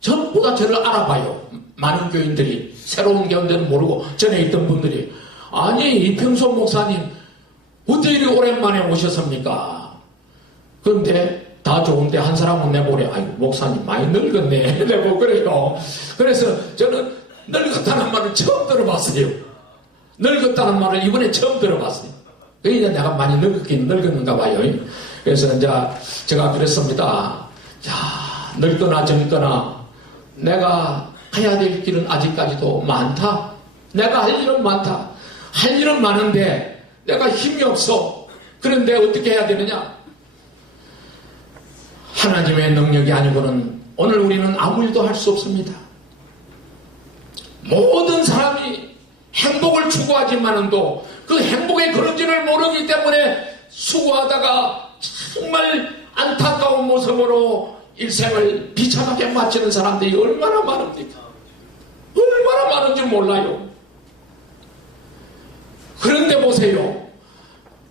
전부 다 저를 알아봐요. 많은 교인들이 새로운 교인들은 모르고 전에 있던 분들이 아니 이평소 목사님 어떻게 이리 오랜만에 오셨습니까? 그런데 다 좋은데 한 사람은 내보래 아이고 목사님 많이 늙었네 내고 그래요. 그래서 저는 늙었다는 말을 처음 들어봤어요. 늙었다는 말을 이번에 처음 들어봤어요. 그러니까 내가 많이 늙었긴 늙었는가 봐요. 그래서 이제 제가 그랬습니다. 자, 늙거나 젊거나 내가 해야 될 길은 아직까지도 많다. 내가 할 일은 많다. 할 일은 많은데 내가 힘이 없어. 그런데 어떻게 해야 되느냐? 하나님의 능력이 아니고는 오늘 우리는 아무 일도 할 수 없습니다. 모든 사람이 행복을 추구하지만은도 그 행복의 그런지를 모르기 때문에 수고하다가 정말 안타까운 모습으로 일생을 비참하게 마치는 사람들이 얼마나 많습니까? 얼마나 많은지 몰라요. 그런데 보세요.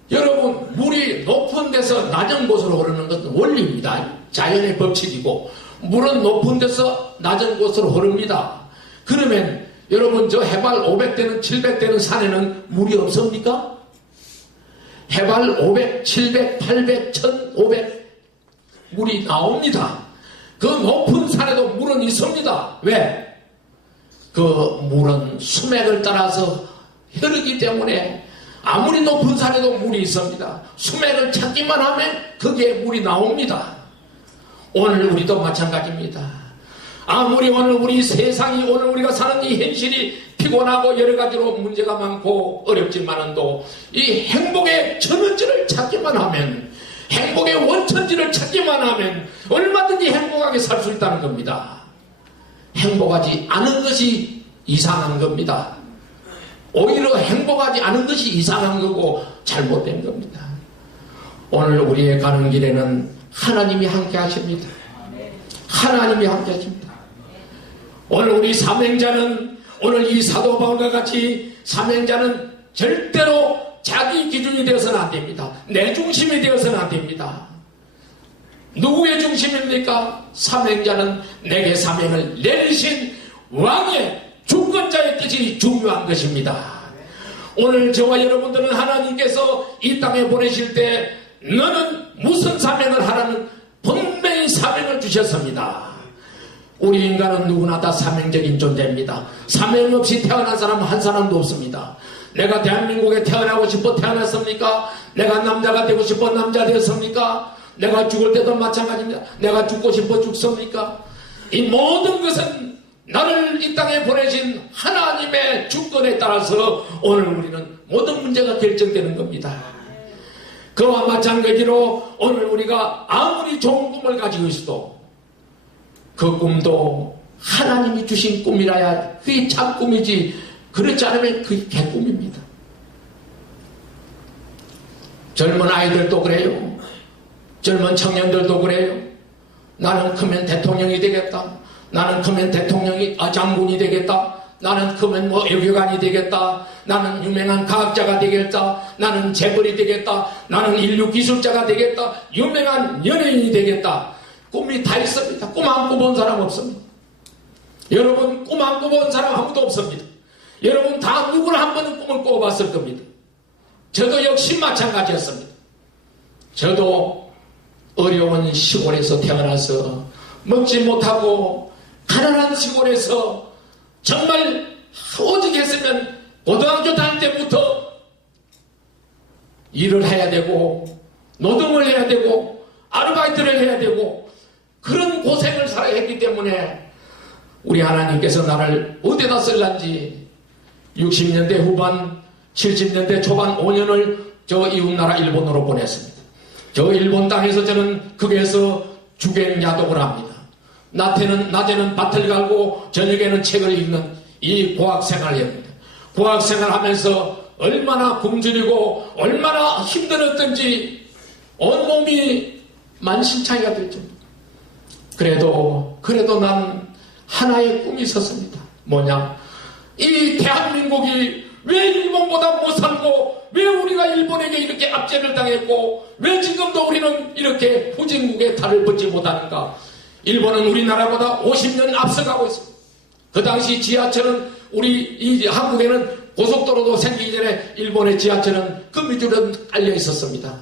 여러분 물이 높은 데서 낮은 곳으로 흐르는 것은 원리입니다. 자연의 법칙이고 물은 높은 데서 낮은 곳으로 흐릅니다. 그러면 여러분 저 해발 500대는 700대는 산에는 물이 없습니까? 해발 500, 700, 800, 1500 물이 나옵니다. 그 높은 산에도 물은 있습니다. 왜? 그 물은 수맥을 따라서 흐르기 때문에 아무리 높은 산에도 물이 있습니다. 수맥을 찾기만 하면 거기에 물이 나옵니다. 오늘 우리도 마찬가지입니다. 아무리 오늘 우리 세상이, 오늘 우리가 사는 이 현실이 피곤하고 여러 가지로 문제가 많고 어렵지만은도 이 행복의 전원지를 찾기만 하면, 행복의 원천지를 찾기만 하면 얼마든지 행복하게 살 수 있다는 겁니다. 행복하지 않은 것이 이상한 겁니다. 오히려 행복하지 않은 것이 이상한 거고 잘못된 겁니다. 오늘 우리의 가는 길에는 하나님이 함께 하십니다. 하나님이 함께 하십니다. 오늘 우리 사명자는, 오늘 이 사도 바울과 같이 사명자는 절대로 자기 기준이 되어서는 안 됩니다. 내 중심이 되어서는 안 됩니다. 누구의 중심입니까? 사명자는 내게 사명을 내리신 왕의 주권자의 뜻이 중요한 것입니다. 오늘 저와 여러분들은 하나님께서 이 땅에 보내실 때 너는 무슨 사명을 하라는 분명히 사명을 주셨습니다. 우리 인간은 누구나 다 사명적인 존재입니다. 사명 없이 태어난 사람은 한 사람도 없습니다. 내가 대한민국에 태어나고 싶어 태어났습니까? 내가 남자가 되고 싶어 남자 되었습니까? 내가 죽을 때도 마찬가지입니다. 내가 죽고 싶어 죽습니까? 이 모든 것은 나를 이 땅에 보내신 하나님의 주권에 따라서 오늘 우리는 모든 문제가 결정되는 겁니다. 그와 마찬가지로 오늘 우리가 아무리 좋은 꿈을 가지고 있어도 그 꿈도 하나님이 주신 꿈이라야 그게 참 꿈이지, 그렇지 않으면 그게 개꿈입니다. 젊은 아이들도 그래요. 젊은 청년들도 그래요. 나는 크면 대통령이 되겠다. 나는 크면 장군이 되겠다. 나는 크면 외교관이 되겠다. 나는 유명한 과학자가 되겠다. 나는 재벌이 되겠다. 나는 인류 기술자가 되겠다. 유명한 연예인이 되겠다. 꿈이 다 있습니다. 꿈 안 꿔본 사람 없습니다. 여러분 꿈 안 꿔본 사람 아무도 없습니다. 여러분 다 누구나 한 번은 꿈을 꿔봤을 겁니다. 저도 역시 마찬가지였습니다. 저도 어려운 시골에서 태어나서 먹지 못하고 가난한 시골에서 정말 오직 했으면 고등학교 다닐 때부터 일을 해야 되고 노동을 해야 되고 아르바이트를 해야 되고 그런 고생을 살아야 했기 때문에 우리 하나님께서 나를 어디다 쓸란지 60년대 후반 70년대 초반 5년을 저 이웃나라 일본으로 보냈습니다. 저 일본 땅에서 저는 거기에서 주갱야독을 합니다. 낮에는 밭을 갈고 저녁에는 책을 읽는 이 고학생활이었습니다. 고학생활하면서 얼마나 굶주리고 얼마나 힘들었던지 온몸이 만신창이가 됐죠. 그래도 난 하나의 꿈이 있었습니다. 뭐냐? 이 대한민국이 왜 일본보다 못 살고 왜 우리가 일본에게 이렇게 압제를 당했고 왜 지금도 우리는 이렇게 후진국의 탈을 벗지 못하는가? 일본은 우리나라보다 50년 앞서가고 있습니다. 그 당시 지하철은 이 한국에는 고속도로도 생기기 전에 일본의 지하철은 금미줄은 깔려 있었습니다.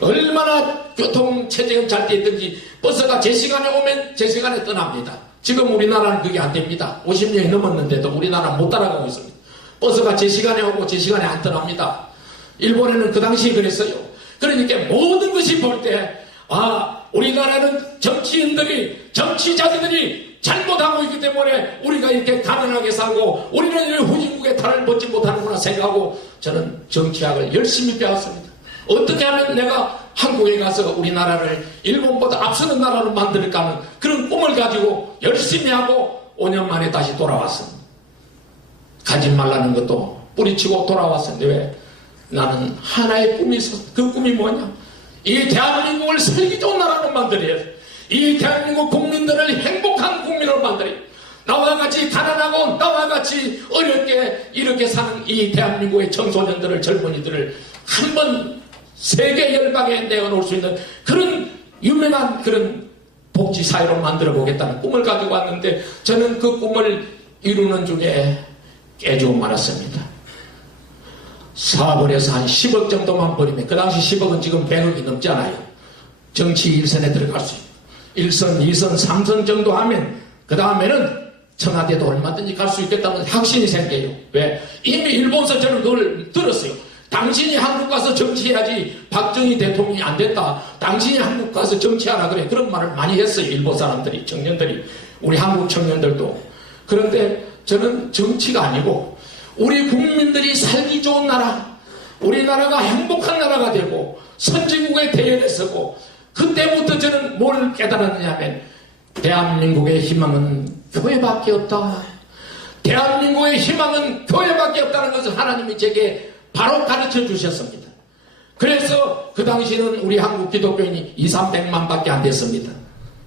얼마나 교통체제가 잘 돼 있든지 버스가 제 시간에 오면 제 시간에 떠납니다. 지금 우리나라는 그게 안 됩니다. 50년이 넘었는데도 우리나라는 못 따라가고 있습니다. 버스가 제 시간에 오고 제 시간에 안 떠납니다. 일본에는 그 당시에 그랬어요. 그러니까 모든 것이 볼 때 우리나라는 정치자들이 잘못하고 있기 때문에 우리가 이렇게 가난하게 살고 우리는 이 후진국의 탈을 벗지 못하는구나 생각하고 저는 정치학을 열심히 배웠습니다. 어떻게 하면 내가 한국에 가서 우리나라를 일본보다 앞서는 나라로 만들까 하는 그런 꿈을 가지고 열심히 하고 5년 만에 다시 돌아왔습니다. 가지 말라는 것도 뿌리치고 돌아왔었는데 왜? 나는 하나의 꿈이 있었어. 그 꿈이 뭐냐? 이 대한민국을 살기 좋은 나라로 만들어야 돼. 이 대한민국 국민들을 행복한 국민으로 만들어야 돼. 나와 같이 가난하고 나와 같이 어렵게 이렇게 사는 이 대한민국의 청소년들을 젊은이들을 한번 세계 열방에 내어놓을 수 있는 그런 유명한 그런 복지사회로 만들어 보겠다는 꿈을 가지고 왔는데 저는 그 꿈을 이루는 중에 깨지고 말았습니다. 사업을 해서 한 10억 정도만 벌이면, 그 당시 10억은 지금 100억이 넘잖아요. 정치 1선에 들어갈 수 있고, 1선, 2선, 3선 정도 하면, 그 다음에는 청와대도 얼마든지 갈 수 있겠다는 확신이 생겨요. 왜? 이미 일본서 저는 그걸 들었어요. 당신이 한국 가서 정치해야지 박정희 대통령이 안 됐다. 당신이 한국 가서 정치하라 그래. 그런 말을 많이 했어요. 일본 사람들이, 청년들이, 우리 한국 청년들도. 그런데 저는 정치가 아니고 우리 국민들이 살기 좋은 나라, 우리나라가 행복한 나라가 되고 선진국의 대열에 서고, 그때부터 저는 뭘 깨달았느냐면 대한민국의 희망은 교회밖에 없다. 대한민국의 희망은 교회밖에 없다는 것을 하나님이 제게 바로 가르쳐 주셨습니다. 그래서 그 당시는 우리 한국 기독교인이 200~300만 밖에 안 됐습니다.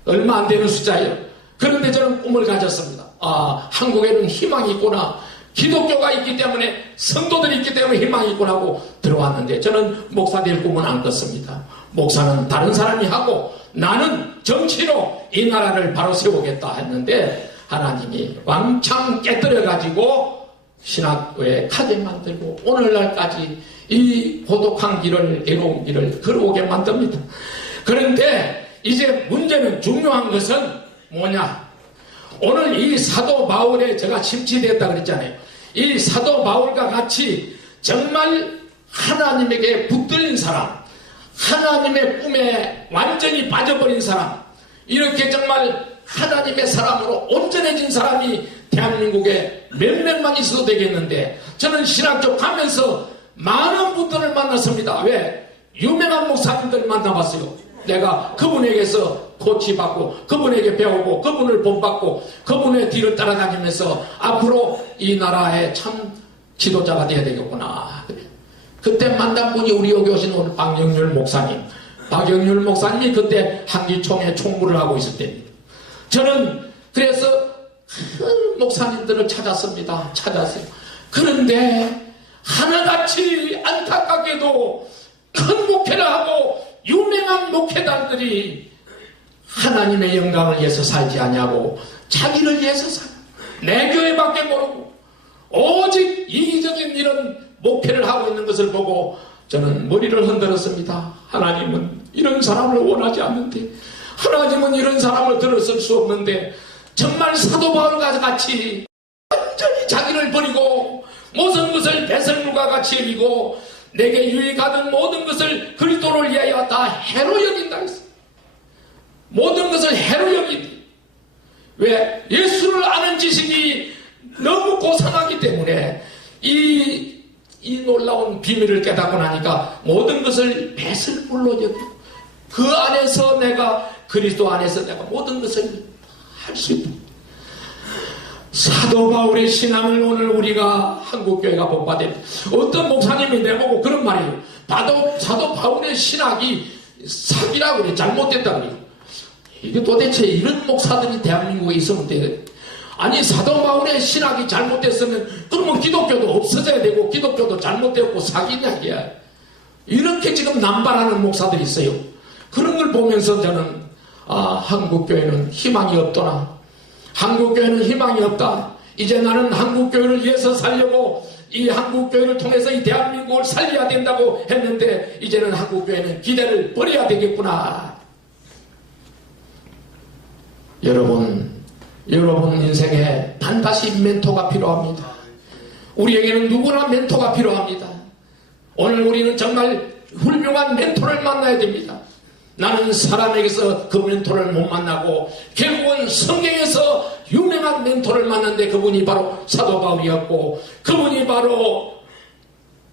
얼마 안 되는 숫자예요. 그런데 저는 꿈을 가졌습니다. 아, 한국에는 희망이 있구나. 기독교가 있기 때문에, 성도들이 있기 때문에 희망이 있구나 하고 들어왔는데, 저는 목사 될 꿈은 안 꿨습니다. 목사는 다른 사람이 하고 나는 정치로 이 나라를 바로 세우겠다 했는데, 하나님이 왕창 깨뜨려가지고 신학교에 카드 만들고 오늘날까지 이 고독한 길을, 애로운 길을 걸어오게 만듭니다. 그런데 이제 문제는, 중요한 것은 뭐냐? 오늘 이 사도 바울에 제가 침치됐다 그랬잖아요. 이 사도 바울과 같이 정말 하나님에게 붙들린 사람, 하나님의 꿈에 완전히 빠져버린 사람, 이렇게 정말 하나님의 사람으로 온전해진 사람이 대한민국에 몇 명만 있어도 되겠는데, 저는 신학교 가면서 많은 분들을 만났습니다. 왜? 유명한 목사님들 만나봤어요. 내가 그분에게서 코치받고, 그분에게 배우고, 그분을 본받고, 그분의 뒤를 따라다니면서 앞으로 이 나라의 참 지도자가 되어야 되겠구나. 그때 만난 분이 우리 여기 오신 오늘 박영률 목사님. 박영률 목사님이 그때 한기총회 총무를 하고 있을 때입니다. 저는 그래서 큰 목사님들을 찾았습니다. 찾았어요. 그런데 하나같이 안타깝게도 큰 목회를 하고 유명한 목회자들이 하나님의 영광을 위해서 살지 않냐고, 자기를 위해서 살아. 내 교회밖에 모르고 오직 이기적인 이런 목회를 하고 있는 것을 보고 저는 머리를 흔들었습니다. 하나님은 이런 사람을 원하지 않는데, 하나님은 이런 사람을 들었을 수 없는데, 정말 사도 바울과 같이 완전히 자기를 버리고 모든 것을 배설물과 같이 여기고 내게 유익하던 모든 것을 그리스도를 위하여 다 해로 여긴다 했어요. 모든 것을 해로 여긴다. 왜? 예수를 아는 지식이 너무 고상하기 때문에 이 놀라운 비밀을 깨닫고 나니까 모든 것을 배설물로 여기고, 그 안에서 내가, 그리스도 안에서 내가 모든 것을 할 수 있다. 사도 바울의 신앙을 오늘 우리가 한국교회가 본받아야 돼. 어떤 목사님이 내보고 그런 말이에요. 사도 바울의 신학이 사기라고 그래. 잘못됐다고 그래요. 이게 도대체 이런 목사들이 대한민국에 있으면 돼. 아니, 사도 바울의 신학이 잘못됐으면 그러면 기독교도 없어져야 되고 기독교도 잘못되었고 사기냐 이게. 이렇게 지금 남발하는 목사들이 있어요. 그런 걸 보면서 저는 한국교회는 희망이 없더나. 한국교회는 희망이 없다. 이제 나는 한국교회를 위해서 살려고 이 한국교회를 통해서 이 대한민국을 살려야 된다고 했는데, 이제는 한국교회는 기대를 버려야 되겠구나. 여러분 인생에 반드시 멘토가 필요합니다. 우리에게는 누구나 멘토가 필요합니다. 오늘 우리는 정말 훌륭한 멘토를 만나야 됩니다. 나는 사람에게서 그 멘토를 못 만나고 결국은 성경에서 유명한 멘토를 만났는데, 그분이 바로 사도 바울이었고, 그분이 바로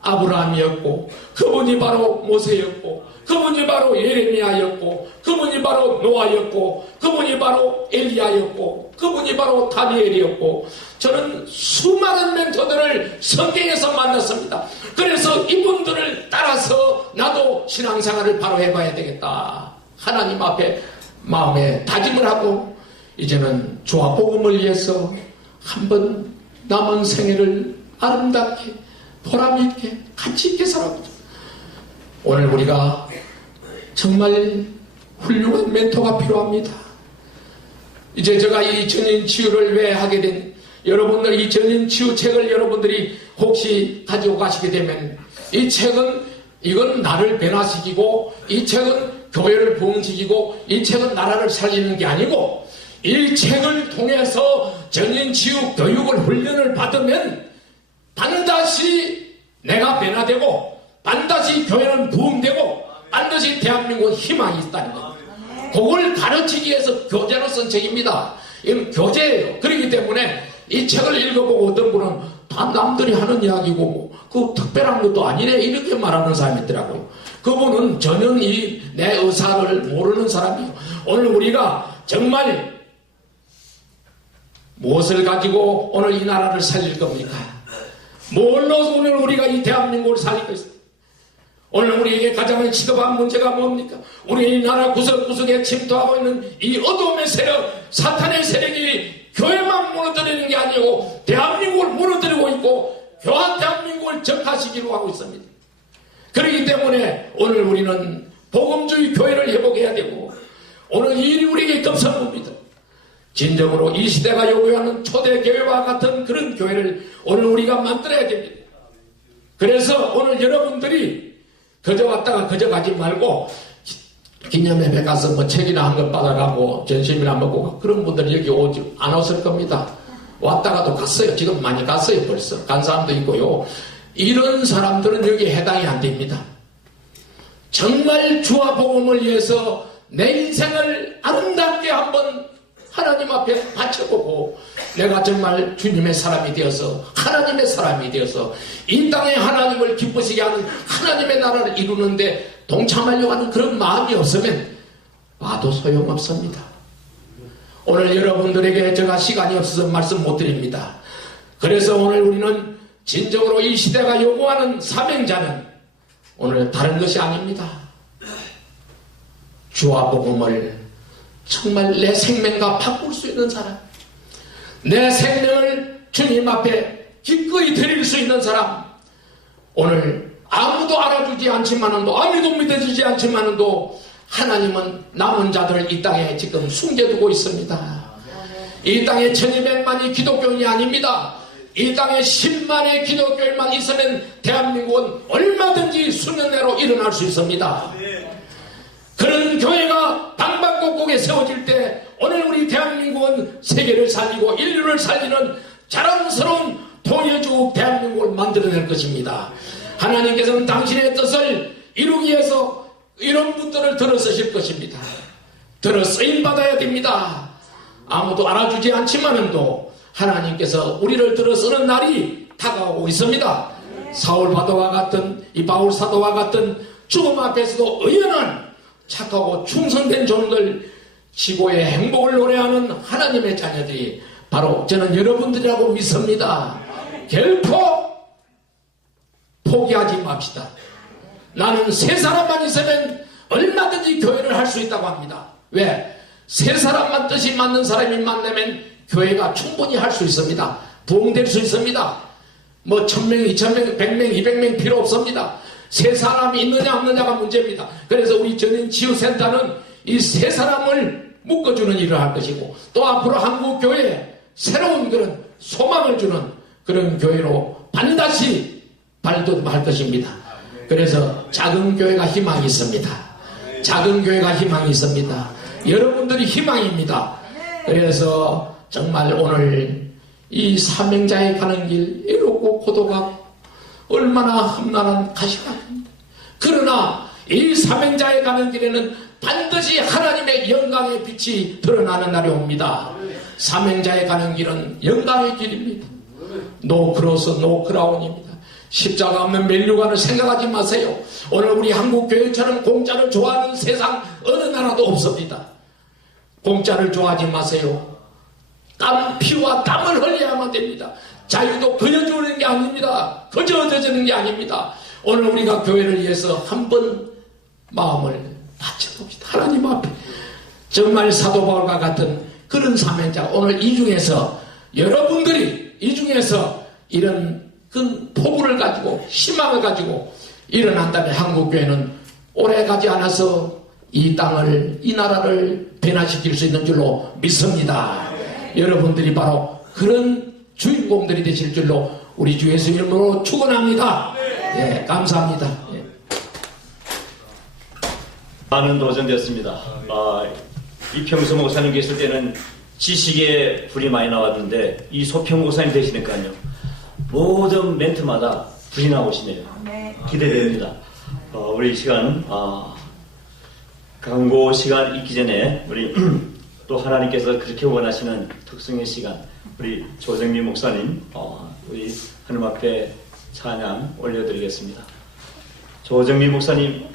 아브라함이었고, 그분이 바로 모세였고, 그분이 바로 예레미야였고, 그분이 바로 노아였고, 그분이 바로 엘리야였고, 그분이 바로 다니엘이었고, 저는 수많은 멘토들을 성경에서 만났습니다. 그래서 이분들을 따라서 나도 신앙생활을 바로 해봐야 되겠다. 하나님 앞에 마음에 다짐을 하고, 이제는 주와 복음을 위해서 한번 남은 생애를 아름답게 보람있게 가치 있게 살아보자. 오늘 우리가 정말 훌륭한 멘토가 필요합니다. 이제 제가 이 전인치유를 왜 하게 된, 여러분들 이 전인치유 책을 여러분들이 혹시 가지고 가시게 되면 이 책은 이건 나를 변화시키고 이 책은 교회를 부흥시키고 이 책은 나라를 살리는 게 아니고 이 책을 통해서 전인치유 교육을 훈련을 받으면 반드시 내가 변화되고 반드시 교회는 부흥되고 반드시 대한민국은 희망이 있다는 겁니다. 그걸 가르치기 위해서 교재로 쓴 책입니다. 이건 교재예요. 그렇기 때문에 이 책을 읽어보고 어떤 분은 다 남들이 하는 이야기고 그 특별한 것도 아니네 이렇게 말하는 사람이 있더라고요. 그분은 전혀 내 의사를 모르는 사람이에요. 오늘 우리가 정말 무엇을 가지고 오늘 이 나라를 살릴 겁니까? 뭘로 오늘 우리가 이 대한민국을 살릴 것입니까? 오늘 우리에게 가장 시급한 문제가 뭡니까? 우리 이 나라 구석구석에 침투하고 있는 이 어둠의 세력, 사탄의 세력이 교회만 무너뜨리는 게 아니고 대한민국을 무너뜨리고 있고 교한 대한민국을 적하시기로 하고 있습니다. 그렇기 때문에 오늘 우리는 복음주의 교회를 회복해야 되고 오늘 이 일이 우리에게 급선무입니다. 진정으로 이 시대가 요구하는 초대교회와 같은 그런 교회를 오늘 우리가 만들어야 됩니다. 그래서 오늘 여러분들이 그저 왔다가 그저 가지 말고 기념회에 가서 뭐 책이나 한 것 받아가고 전심이나 먹고 그런 분들이 여기 오지 안 왔을 겁니다. 왔다가도 갔어요. 지금 많이 갔어요. 벌써 간 사람도 있고요. 이런 사람들은 여기에 해당이 안 됩니다. 정말 주와 복음을 위해서 내 인생을 아름답게 한번 하나님 앞에 바쳐보고 내가 정말 주님의 사람이 되어서 하나님의 사람이 되어서 이 땅에 하나님을 기쁘시게 하는 하나님의 나라를 이루는데 동참하려고 하는 그런 마음이 없으면 와도 소용없습니다. 오늘 여러분들에게 제가 시간이 없어서 말씀 못 드립니다. 그래서 오늘 우리는 진정으로 이 시대가 요구하는 사명자는 오늘 다른 것이 아닙니다. 주와 복음을 정말 내 생명과 바꿀 수 있는 사람, 내 생명을 주님 앞에 기꺼이 드릴 수 있는 사람, 오늘 아무도 알아주지 않지만은도 아무도 믿어주지 않지만은도 하나님은 남은 자들을 이 땅에 지금 숨겨두고 있습니다. 이 땅에 1200만이 기독교인이 아닙니다. 이 땅에 10만의 기독교인만 있으면 대한민국은 얼마든지 수년 내로 일어날 수 있습니다. 그런 교회가 방방곡곡에 세워질 때 오늘 우리 대한민국은 세계를 살리고 인류를 살리는 자랑스러운 통일주국 대한민국을 만들어낼 것입니다. 하나님께서는 당신의 뜻을 이루기 위해서 이런 분들을 들어 쓰실 것입니다. 들어 쓰임 받아야 됩니다. 아무도 알아주지 않지만도 하나님께서 우리를 들어 쓰는 날이 다가오고 있습니다. 사울 바도와 같은 이 바울 사도와 같은 죽음 앞에서도 의연한 착하고 충성된 종들, 지고의 행복을 노래하는 하나님의 자녀들이 바로 저는 여러분들이라고 믿습니다. 결코 포기하지 맙시다. 나는 세 사람만 있으면 얼마든지 교회를 할 수 있다고 합니다. 왜? 세 사람만 뜻이 맞는 사람이 만나면 교회가 충분히 할 수 있습니다. 부흥될 수 있습니다. 뭐 1000명, 2000명, 100명, 200명 필요 없습니다. 세 사람이 있느냐 없느냐가 문제입니다. 그래서 우리 전인치유센터는 이 세 사람을 묶어주는 일을 할 것이고 또 앞으로 한국교회에 새로운 그런 소망을 주는 그런 교회로 반드시 발돋움할 것입니다. 그래서 작은 교회가 희망이 있습니다. 작은 교회가 희망이 있습니다. 여러분들이 희망입니다. 그래서 정말 오늘 이 사명자에 가는 길 이롭고 고독하고 얼마나 험난한 가시밭입니다. 그러나 이 사명자에 가는 길에는 반드시 하나님의 영광의 빛이 드러나는 날이 옵니다. 사명자에 가는 길은 영광의 길입니다. 노 크로스 노 크라운입니다. 십자가 없는 면류관을 생각하지 마세요. 오늘 우리 한국교회처럼 공짜를 좋아하는 세상 어느 나라도 없습니다. 공짜를 좋아하지 마세요. 피와 땀을 흘려야만 됩니다. 자유도 그저 주는 게 아닙니다. 그저 얻어지는 게 아닙니다. 오늘 우리가 교회를 위해서 한번 마음을 바쳐봅시다. 하나님 앞에 정말 사도 바울과 같은 그런 사명자, 오늘 이 중에서 여러분들이 이 중에서 이런 큰 포부를 가지고 희망을 가지고 일어난다면 한국교회는 오래 가지 않아서 이 땅을, 이 나라를 변화시킬 수 있는 줄로 믿습니다. 여러분들이 바로 그런 주인공들이 되실 줄로 우리 주 예수 이름으로 축원합니다. 예, 감사합니다. 예. 많은 도전되었습니다. 이평수 목사님 계실 때는 지식에 불이 많이 나왔는데 이 소평 목사님 되시니까요. 모든 멘트마다 불이 나오시네요. 기대됩니다. 우리 시간 광고 시간 있기 전에 우리 또 하나님께서 그렇게 원하시는 특성의 시간 우리 조정민 목사님 우리 하나님 앞에 찬양 올려드리겠습니다. 조정민 목사님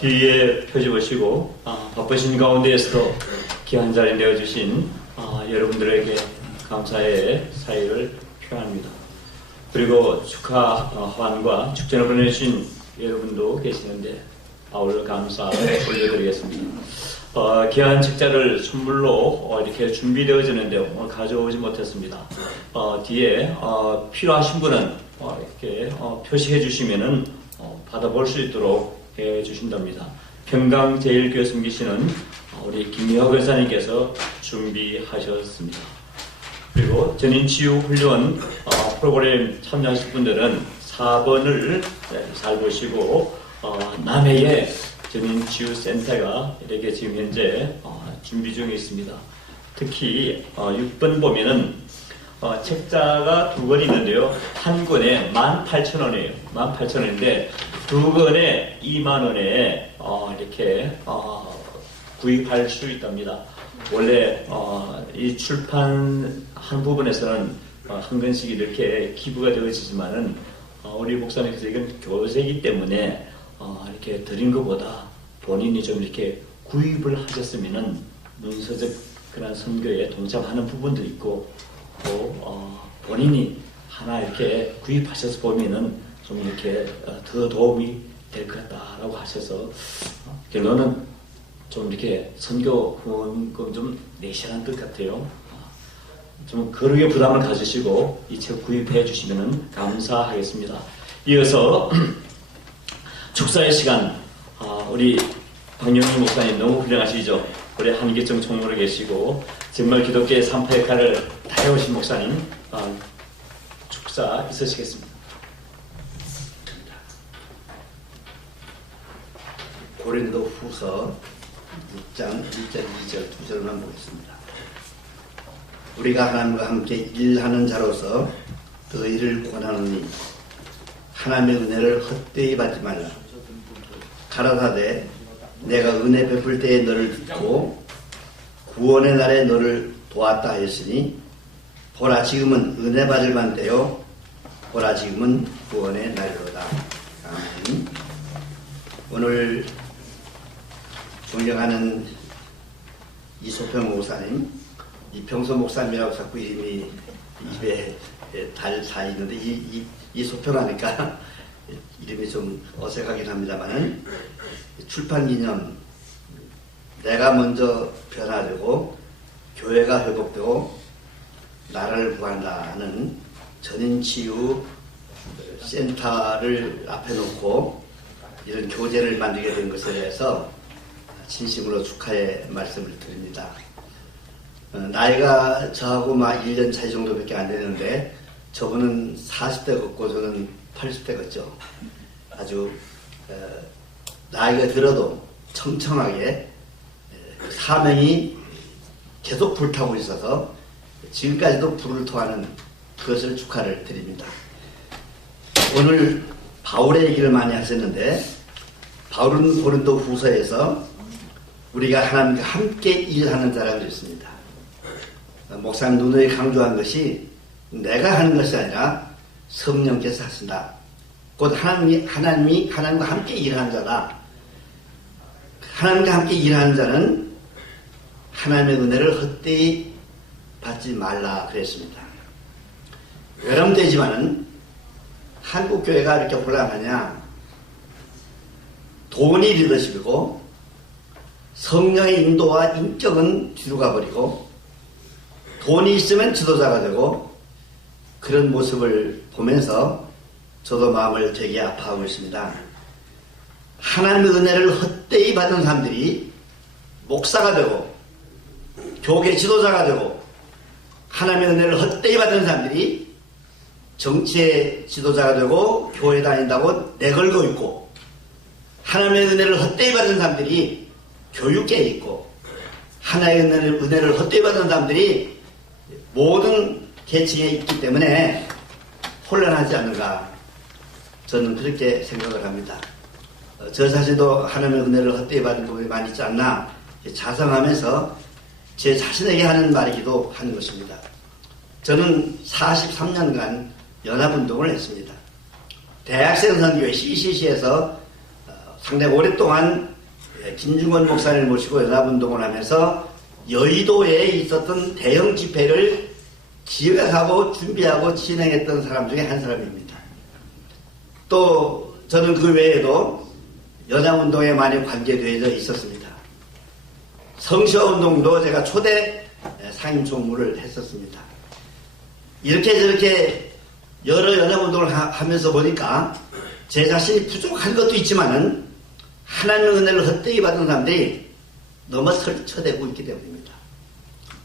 뒤에 펴주시고 바쁘신 가운데에서도 귀한 자리 내어주신 여러분들에게 감사의 사의를 표합니다. 그리고 축하 환과 축전을 보내주신 여러분도 계시는데 아울러 감사를 올려드리겠습니다. 귀한 책자를 선물로 이렇게 준비되어지는데 오늘 가져오지 못했습니다. 뒤에 필요하신 분은 이렇게 표시해 주시면은 받아볼 수 있도록 해 주신답니다. 평강제일교회 섬기시는 우리 김미화 권사님께서 준비하셨습니다. 그리고 전인치유훈련 프로그램 참여하실 분들은 4번을 잘 보시고 남해에 전인치유센터가 이렇게 지금 현재 준비 중에 있습니다. 특히 6번 보면은 책자가 2권 있는데요. 한 권에 18,000원이에요. 18,000원인데 2권에 20,000원에 이렇게 구입할 수 있답니다. 원래 이 출판한 부분에서는 한 권씩 이렇게 기부가 되어지지만은 우리 목사님께서 이건 교세이기 때문에 이렇게 드린 것보다 본인이 좀 이렇게 구입을 하셨으면은 문서적 그런 선교에 동참하는 부분도 있고 또 본인이 하나 이렇게 구입하셔서 보면은 좀 이렇게 더 도움이 될 것 같다라고 하셔서 결론은 좀 이렇게 선교 후원금 좀 내시라는 것 같아요. 좀 거룩의 부담을 가지시고 이 책 구입해 주시면 감사하겠습니다. 이어서 축사의 시간 우리 박영민 목사님 너무 훌륭하시죠? 우리 한기정 총무로 계시고 정말 기독교의 산파 역할을 다 해오신 목사님 축사 있으시겠습니다. 고린도 후서 6장 1절, 2절, 2절만 보겠습니다. 우리가 하나님과 함께 일하는 자로서 그 일을 권하노니 하나님의 은혜를 헛되이 받지 말라. 가라사대 내가 은혜 베풀 때에 너를 듣고 구원의 날에 너를 도왔다 하였으니 보라 지금은 은혜 받을 만 때요 보라 지금은 구원의 날이로다. 아멘. 오늘 존경하는 이소평 목사님, 이평소 목사님이라고 자꾸 이름이 입에 달 있는데 이소평 하니까 이름이 좀 어색하긴 합니다만은 출판 기념 내가 먼저 변화되고 교회가 회복되고 나라를 구한다는 전인치유 센터를 앞에 놓고 이런 교재를 만들게 된 것에 대해서 진심으로 축하의 말씀을 드립니다. 나이가 저하고 막 1년 차이 정도밖에 안 되는데 저분은 40대 걷고 저는 80대 걷죠. 아주 나이가 들어도 청청하게 그 사명이 계속 불타고 있어서 지금까지도 불을 토하는 그것을 축하를 드립니다. 오늘 바울의 얘기를 많이 하셨는데 바울은 고린도 후서에서 우리가 하나님과 함께 일하는 자라고 했습니다. 목사님 누누이 강조한 것이 내가 하는 것이 아니라 성령께서 하신다. 곧 하나님이 하나님과 함께 일하는 자다. 하나님과 함께 일하는 자는 하나님의 은혜를 헛되이 받지 말라 그랬습니다. 외람되지만은 한국 교회가 이렇게 혼란하냐? 돈이 리더십이고 성령의 인도와 인격은 뒤로 가버리고 돈이 있으면 지도자가 되고 그런 모습을 보면서 저도 마음을 되게 아파하고 있습니다. 하나님의 은혜를 헛되이 받은 사람들이 목사가 되고 교계 지도자가 되고 하나님의 은혜를 헛되이 받은 사람들이 정치의 지도자가 되고 교회 다닌다고 내걸고 있고 하나님의 은혜를 헛되이 받은 사람들이 교육계에 있고 하나님의 은혜를 헛되이 받은 사람들이 모든 계층에 있기 때문에 혼란하지 않는가 저는 그렇게 생각을 합니다. 저 자신도 하나님의 은혜를 헛되이 받은 부분이 많이 있지 않나 자성하면서 제 자신에게 하는 말이기도 하는 것입니다. 저는 43년간 연합운동을 했습니다. 대학생 선교회 CCC에서 상당히 오랫동안 김중원 목사님을 모시고 연합운동을 하면서 여의도에 있었던 대형 집회를 기획하고 준비하고 진행했던 사람 중에 한 사람입니다. 또 저는 그 외에도 연합운동에 많이 관계되어 있었습니다. 성시화운동도 제가 초대 상임 총무를 했었습니다. 이렇게 저렇게 여러 연합운동을 하면서 보니까 제 자신이 부족한 것도 있지만은 하나님의 은혜를 헛되이 받은 사람들이 너무 설쳐되고 있기 때문입니다.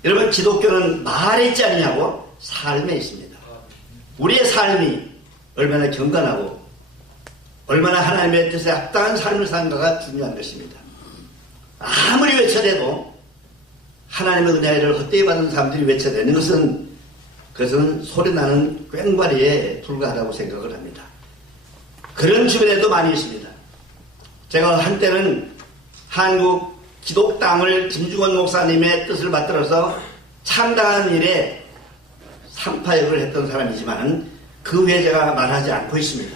여러분 기독교는 말에 있지 않느냐고 삶에 있습니다. 우리의 삶이 얼마나 경건하고 얼마나 하나님의 뜻에 합당한 삶을 사는가가 중요한 것입니다. 아무리 외쳐대도 하나님의 은혜를 헛되이 받은 사람들이 외쳐대는 그것은 소리나는 꽹과리에 불과하다고 생각을 합니다. 그런 주변에도 많이 있습니다. 제가 한때는 한국 기독당을 김중원 목사님의 뜻을 받들어서 창당한 일에 상파역을 했던 사람이지만 그 후에 제가 말하지 않고 있습니다.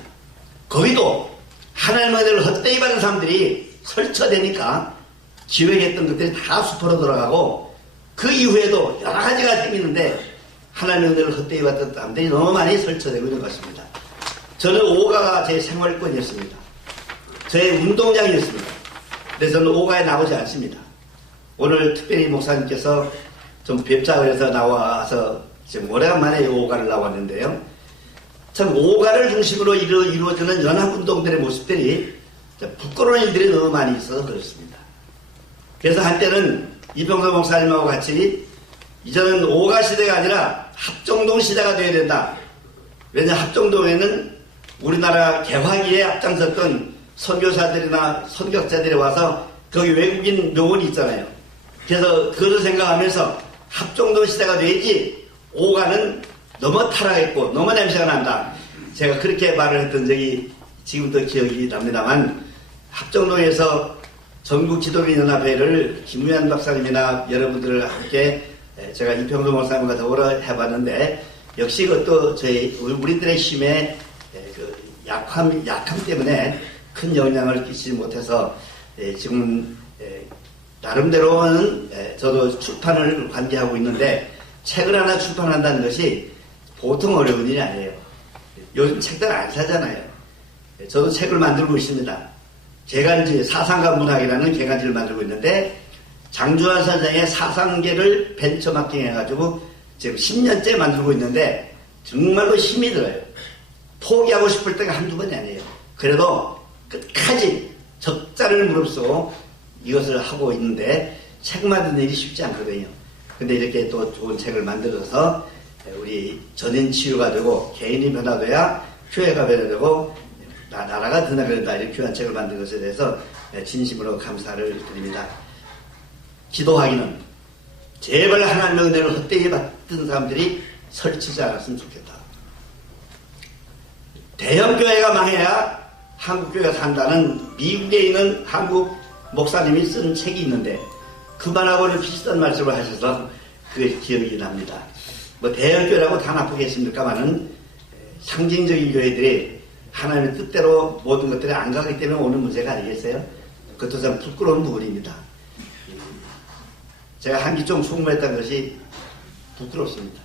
거기도 하나님의 은혜를 헛되이 받은 사람들이 설쳐대니까 기획했던 것들이 다 수포로 돌아가고 그 이후에도 여러 가지가 생기는데 하나님의 은혜를 헛되이 받은 사람들이 너무 많이 설쳐되고 있는 것 같습니다. 저는 오가가 제 생활권이었습니다. 저의 운동장이었습니다. 그래서 저는 오가에 나오지 않습니다. 오늘 특별히 목사님께서 좀 뵙자 그래서 나와서 지금 오래간만에 오가를 나왔는데요. 참 오가를 중심으로 이루어지는 연합운동들의 모습들이 부끄러운 일들이 너무 많이 있어서 그렇습니다. 그래서 한때는 이병선 목사님하고 같이 이제는 오가 시대가 아니라 합정동 시대가 되어야 된다. 왜냐 합정동에는 우리나라 개화기에 앞장섰던 선교사들이나 선교자들이 와서 거기 외국인 묘원이 있잖아요. 그래서 그것을 생각하면서 합정도 시대가 돼야지 오가는 너무 타락했고 너무 냄새가 난다. 제가 그렇게 말을 했던 적이 지금도 기억이 납니다만 합정동에서 전국기독교연합회를 김우현 박사님이나 여러분들을 함께 제가 이평도 목사님과 더불어 해봤는데 역시 그것도 우리들의 힘의 그 약함 때문에 큰 영향을 끼치지 못해서 지금 나름대로는 저도 출판을 관계하고 있는데 책을 하나 출판한다는 것이 보통 어려운 일이 아니에요. 요즘 책들 안 사잖아요. 저도 책을 만들고 있습니다. 개간지, 사상과 문학이라는 개간지를 만들고 있는데 장주환 선생의 사상계를 벤처마킹 해가지고 지금 10년째 만들고 있는데 정말로 힘이 들어요. 포기하고 싶을 때가 한두 번이 아니에요. 그래도 끝까지 적자를 무릅쓰고 이것을 하고 있는데 책 만드는 일이 쉽지 않거든요. 근데 이렇게 또 좋은 책을 만들어서 우리 전인 치유가 되고 개인이 변화돼야 교회가 변화되고 나라가 드나간다 이런 귀한 책을 만든 것에 대해서 진심으로 감사를 드립니다. 기도하기는 제발 하나님의 은혜를 헛되이 받던 사람들이 설치지 않았으면 좋겠다. 대형교회가 망해야 한국교회가 산다는 미국에 있는 한국 목사님이 쓴 책이 있는데 그만하고는 비슷한 말씀을 하셔서 그 기억이 납니다. 뭐 대형교회라고 다 나쁘겠습니까마는 상징적인 교회들이 하나님의 뜻대로 모든 것들이 안 가기 때문에 오는 문제가 아니겠어요? 그것도 참 부끄러운 부분입니다. 제가 한기종 총무했던 것이 부끄럽습니다.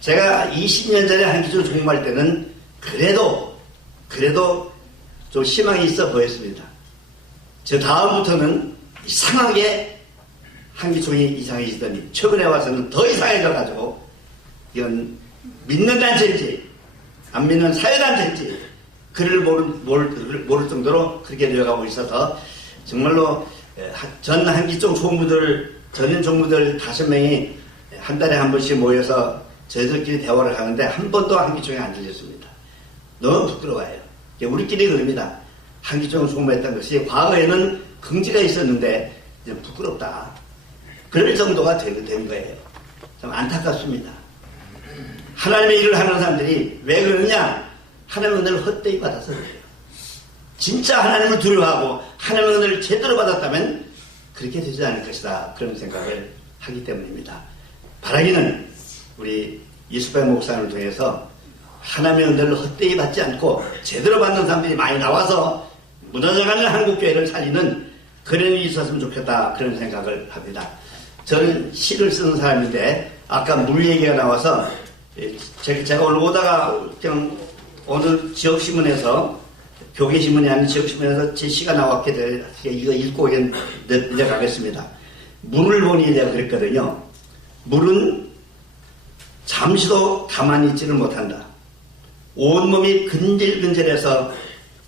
제가 20년 전에 한기종 총무할 때는 그래도 좀 희망이 있어 보였습니다. 저 다음부터는 이상하게 한기총이 이상해지더니 최근에 와서는 더 이상해져가지고 이건 믿는 단체인지 안 믿는 사회단체인지 그를 모를 정도로 그렇게 되어가고 있어서 정말로 전 한기총 총무들 전임 총무들 5명이 한 달에 한 번씩 모여서 저희들끼리 대화를 하는데 한 번도 한기총에 안 들렸습니다. 너무 부끄러워요. 우리끼리 그럽니다. 한기총을 총무했던 것이 과거에는 긍지가 있었는데 이제 부끄럽다. 그럴 정도가 된 거예요. 참 안타깝습니다. 하나님의 일을 하는 사람들이 왜 그러느냐? 하나님의 은혜를 헛되이 받아서 그래요. 진짜 하나님을 두려워하고 하나님의 은혜를 제대로 받았다면 그렇게 되지 않을 것이다. 그런 생각을 하기 때문입니다. 바라기는 우리 이수배 목사님을 통해서 하나님의 은혜를 헛되이 받지 않고 제대로 받는 사람들이 많이 나와서 무너져가는 한국교회를 살리는 그런 일이 있었으면 좋겠다. 그런 생각을 합니다. 저는 시를 쓰는 사람인데 아까 물 얘기가 나와서 제가 오늘 오다가 그냥 오늘 지역신문에서 교계신문이 아닌 지역신문에서 제 시가 나왔게 돼 이거 읽고 내려가겠습니다. 물을 보니 내가 그랬거든요. 물은 잠시도 가만히 있지를 못한다. 온몸이 근질근질해서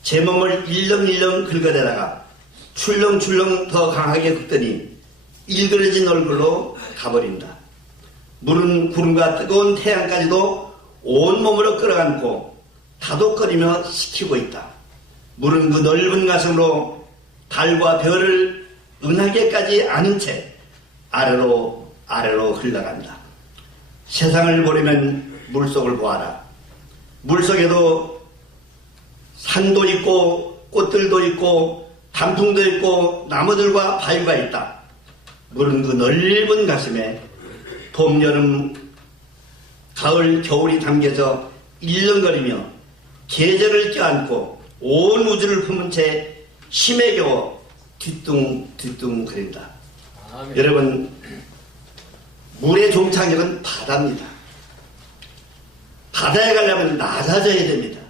제 몸을 일렁일렁 긁어대다가 출렁출렁 더 강하게 긁더니 일그러진 얼굴로 가버린다. 물은 구름과 뜨거운 태양까지도 온몸으로 끌어안고 다독거리며 식히고 있다. 물은 그 넓은 가슴으로 달과 별을 은하계까지 아는 채 아래로 흘러간다. 세상을 보려면 물속을 보아라. 물속에도 산도 있고 꽃들도 있고 단풍도 있고 나무들과 바위가 있다. 물은 그 넓은 가슴에 봄, 여름, 가을, 겨울이 담겨져 일렁거리며 계절을 껴안고 온 우주를 품은 채 힘에 겨워 뒤뚱뒤뚱 거린다. 여러분, 물의 종착역은 바다입니다. 바다에 가려면 낮아져야 됩니다.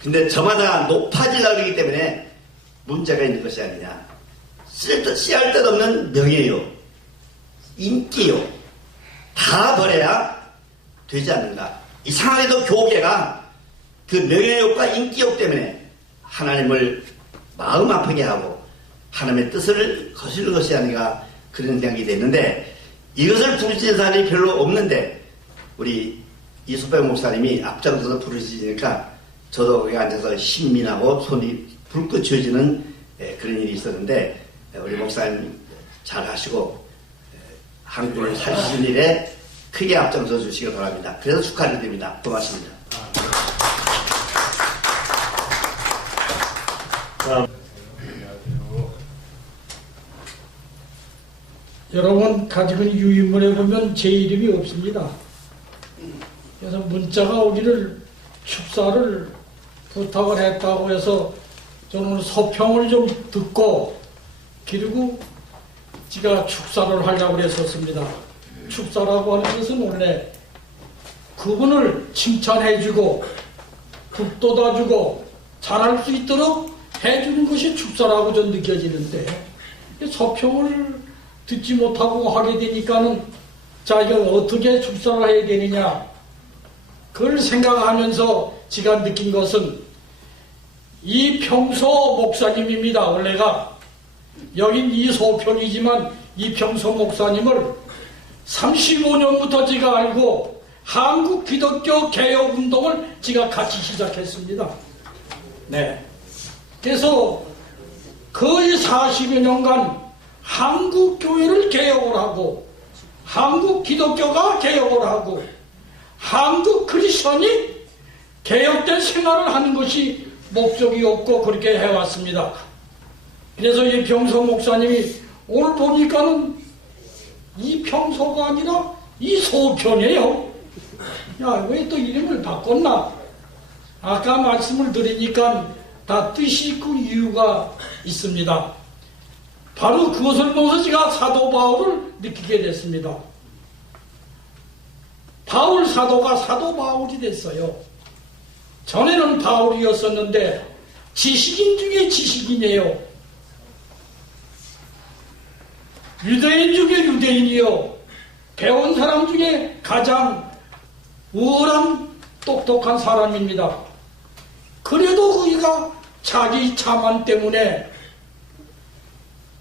근데 저마다 높아지려고 하기 때문에 문제가 있는 것이 아니냐. 씨알 듯 없는 명예요, 인기요, 다 버려야 되지 않는가. 이상하게도 교계가 그 명예욕과 인기욕 때문에 하나님을 마음 아프게 하고 하나님의 뜻을 거스르는 것이 아닌가 그런 생각이 됐는데 이것을 부르시는 사람이 별로 없는데 우리 이수배 목사님이 앞장서서 부르시니까 저도 거기 앉아서 신민하고 손이 불꽃 쥐어지는 그런 일이 있었는데 우리 목사님 잘 하시고 한국을 살리는 일에 크게 앞장서 주시기 바랍니다. 그래서 축하를 드립니다. 고맙습니다. 여러분 가지고 유인물에 보면 제 이름이 없습니다. 그래서 문자가 오기를 축사를 부탁을 했다고 해서 저는 서평을 좀 듣고 그리고 제가 축사를 하려고 했었습니다. 축사라고 하는 것은 원래 그분을 칭찬해주고 북돋아주고 잘할 수 있도록 해주는 것이 축사라고 전 느껴지는데 서평을 듣지 못하고 하게 되니까는 자 이거 어떻게 축사를 해야 되느냐 그걸 생각하면서 제가 느낀 것은 이 평소 목사님입니다. 원래가 여긴 이소평이지만 이 평소 목사님을 35년부터 제가 알고 한국 기독교 개혁 운동을 제가 같이 시작했습니다. 네. 그래서 거의 40여 년간 한국 교회를 개혁을 하고 한국 기독교가 개혁을 하고 한국 크리스천이 개혁된 생활을 하는 것이 목적이었고 그렇게 해왔습니다. 그래서 이 평소 목사님이 오늘 보니까는 이 평소가 아니라 이 소편이에요. 야, 왜 또 이름을 바꿨나? 아까 말씀을 드리니까 다 뜻이 있고 이유가 있습니다. 바로 그것을 보면서 제가 사도 바울을 느끼게 됐습니다. 바울 사도가 사도 바울이 됐어요. 전에는 바울이었었는데 지식인 중에 지식인이에요. 유대인 중에 유대인이요. 배운 사람 중에 가장 우월한 똑똑한 사람입니다. 그래도 그가 자기 자만 때문에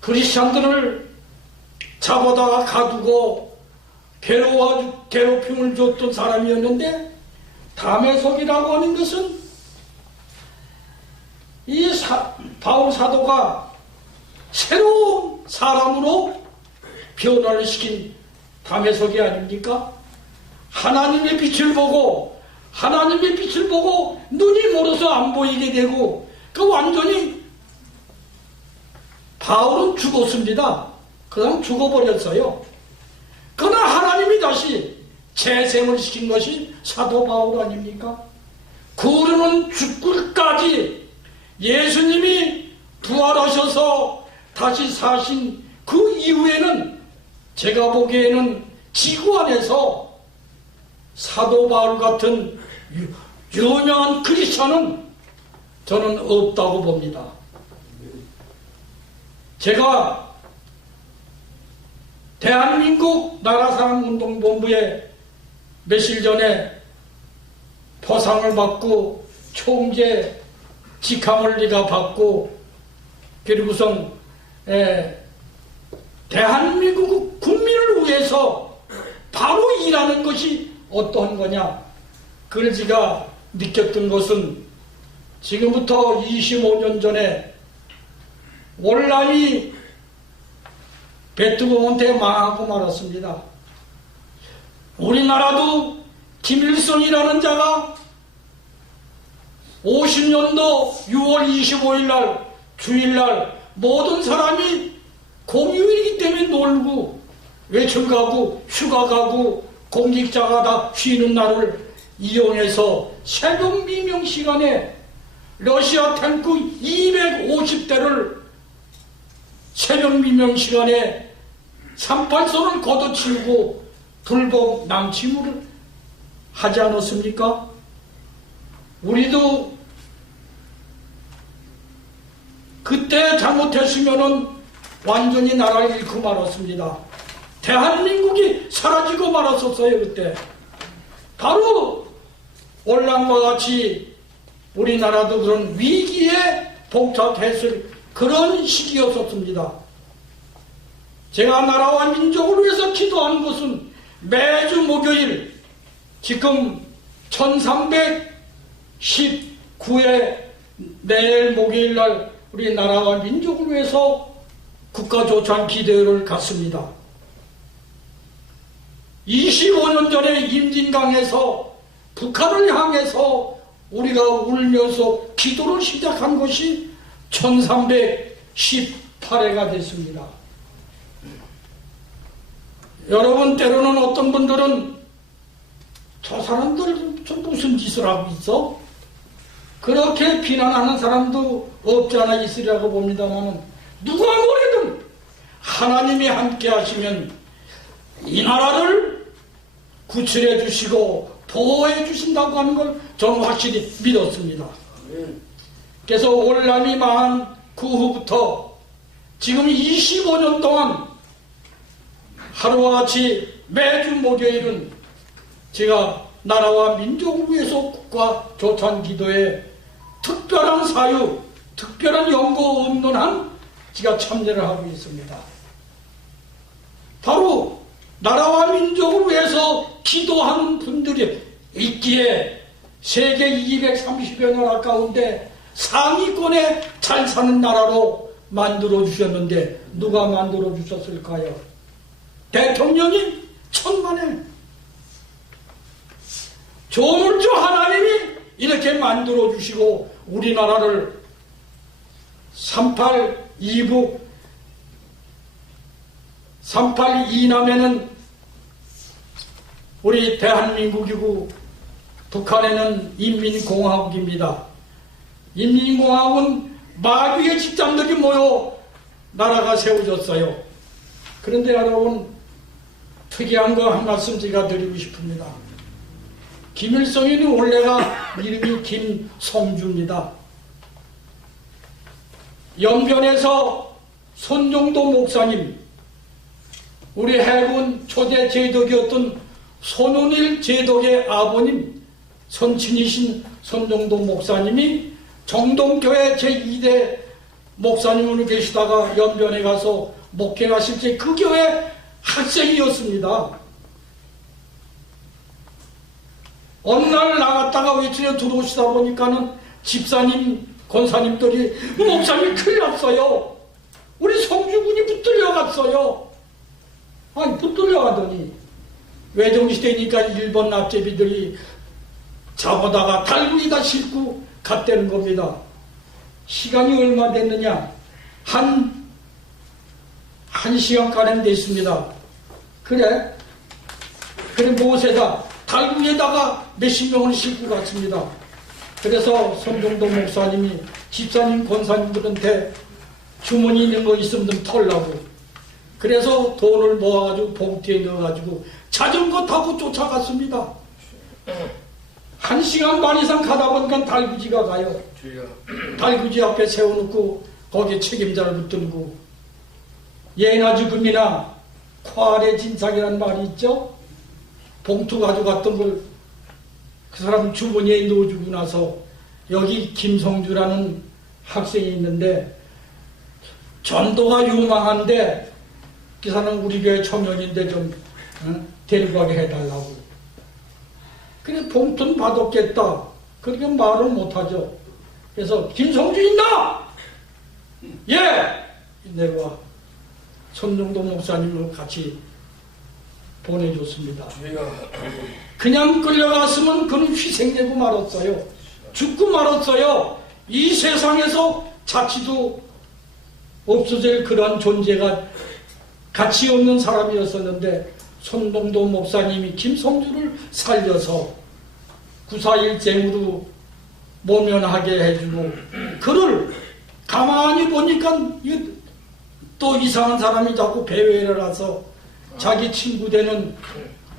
크리스찬들을 잡아다가 가두고 괴롭힘을 줬던 사람이었는데 다메섹이라고 하는 것은 이 바울 사도가 새로운 사람으로 변화를 시킨 다메섹이 아닙니까? 하나님의 빛을 보고 눈이 멀어서 안 보이게 되고 그 완전히 바울은 죽었습니다. 그냥 죽어버렸어요. 그러나 하나님이 다시 재생을 시킨 것이 사도 바울 아닙니까? 그러는 죽을까지 예수님이 부활하셔서 다시 사신 그 이후에는 제가 보기에는 지구 안에서 사도 바울 같은 유명한 크리스천은 저는 없다고 봅니다. 제가 대한민국 나라사랑운동본부에 며칠 전에 포상을 받고 총재 직함을 네가 받고 그리고선 대한민국 국민을 위해서 바로 일하는 것이 어떠한 거냐. 그걸 제가 느꼈던 것은 지금부터 25년 전에 월남이 베트콩한테 망하고 말았습니다. 우리나라도 김일성이라는 자가 50년도 6월 25일 날 주일날 모든 사람이 공휴일이기 때문에 놀고 외출 가고 휴가 가고 공직자가 다 쉬는 날을 이용해서 새벽 미명 시간에 러시아 탱크 250대를 새벽 미명 시간에 38선을 걷어치우고 불법 남침을 하지 않았습니까? 우리도 그때 잘못했으면은 완전히 나라를 잃고 말았습니다. 대한민국이 사라지고 말았었어요. 그때 바로 월남과 같이 우리나라도 그런 위기에 봉착했을 그런 시기였었습니다. 제가 나라와 민족을 위해서 기도하는 것은 매주 목요일 지금 1310 9회 내일 목요일 날 우리 나라와 민족을 위해서 국가조찬 기도회를 갖습니다. 25년 전에 임진강에서 북한을 향해서 우리가 울면서 기도를 시작한 것이 1318회가 됐습니다. 여러분, 때로는 어떤 분들은 저 사람들 저 무슨 짓을 하고 있어? 그렇게 비난하는 사람도 없지 않아 있으리라고 봅니다만, 누가 뭐래든 하나님이 함께 하시면 이 나라를 구출해 주시고 보호해 주신다고 하는 걸 저는 확실히 믿었습니다. 그래서 올남이 망한 그 후부터 지금 25년 동안 하루와 같이 매주 목요일은 제가 나라와 민족을 위해서 국가 조찬 기도에 특별한 사유, 특별한 연고 없는 한 제가 참여를 하고 있습니다. 바로 나라와 민족을 위해서 기도하는 분들이 있기에 세계 230여 나라 가운데 상위권에 잘 사는 나라로 만들어 주셨는데 누가 만들어 주셨을까요? 대통령이 천만에 조물주 하나님이 이렇게 만들어 주시고 우리나라를 38 이북 38 이남에는 우리 대한민국이고 북한에는 인민공화국입니다. 인민공화국은 마귀의 집단들이 모여 나라가 세워졌어요. 그런데 여러분, 특이한 거 한 말씀 제가 드리고 싶습니다. 김일성이는 원래가 이름이 김성주입니다. 연변에서 손정도 목사님, 우리 해군 초대 제독이었던 손운일 제독의 아버님, 선친이신 손정도 목사님이 정동교회 제2대 목사님으로 계시다가 연변에 가서 목회하실 때 그 교회 학생이었습니다. 어느 날 나갔다가 외출에 들어오시다 보니까는 집사님, 권사님들이 목사님 큰일 났어요. 우리 성주군이 붙들려 갔어요. 아니, 붙들려 가더니 외정시대니까 일본 납제비들이 잡아다가 달구이다 싣고 갔다는 겁니다. 시간이 얼마 됐느냐? 한 시간가량 됐습니다. 그래 못에다 달구에다가 몇십 명을 싣고 갔습니다. 그래서 손정도 목사님이 집사님, 권사님들한테 주머니 있는 거 있으면 좀 털라고. 그래서 돈을 모아가지고 봉투에 넣어가지고 자전거 타고 쫓아갔습니다. 1시간 반 이상 가다 보니까 달구지가 가요. 달구지 앞에 세워놓고 거기에 책임자를 붙들고 예나 죽음이나 콰의 진상이라는 말이 있죠. 봉투 가져갔던 걸 그 사람 주머니에 넣어주고 나서 여기 김성주라는 학생이 있는데 전도가 유망한데 그 사람 우리 교회 청년인데 좀 데리고 가게 해달라고. 그래 봉투는 받았겠다. 그렇게 말은 못하죠. 그래서 김성주 있나? 예! 내가 손정도 목사님을 같이 보내줬습니다. 그냥 끌려갔으면 그는 희생되고 말았어요. 죽고 말았어요. 이 세상에서 자치도 없어질 그런 존재가 가치 없는 사람이었었는데 손정도 목사님이 김성주를 살려서 9.4.1쟁으로 모면하게 해주고 그를 가만히 보니까 또 이상한 사람이 자꾸 배회를 와서 자기 친구 되는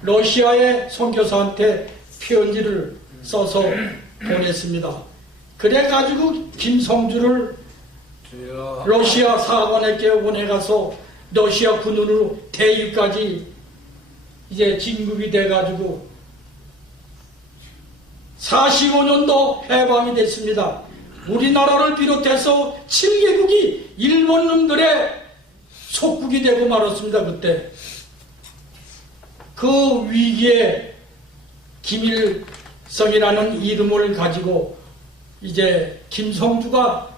러시아의 선교사한테 편지를 써서 보냈습니다. 그래가지고 김성주를 러시아 사관에게 보내가서 러시아 군으로 대위까지 이제 진급이 돼가지고 45년도 해방이 됐습니다. 우리나라를 비롯해서 7개국이 일본 놈들의 속국이 되고 말았습니다. 그때 그 위기에 김일성이라는 이름을 가지고 이제 김성주가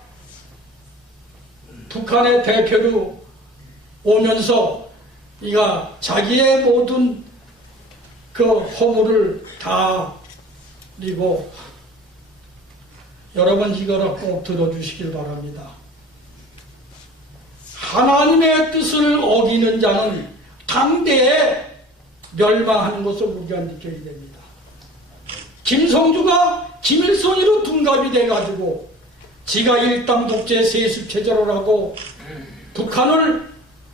북한의 대표로 오면서 이가 자기의 모든 그 허물을 다 그리고 여러분 이거를 꼭 들어주시길 바랍니다. 하나님의 뜻을 어기는 자는 당대에 멸망하는 것을 우리가 느껴야 됩니다. 김성주가 김일성으로 둔갑이 돼가지고 지가 일당 독재 세습체제를 하고 북한을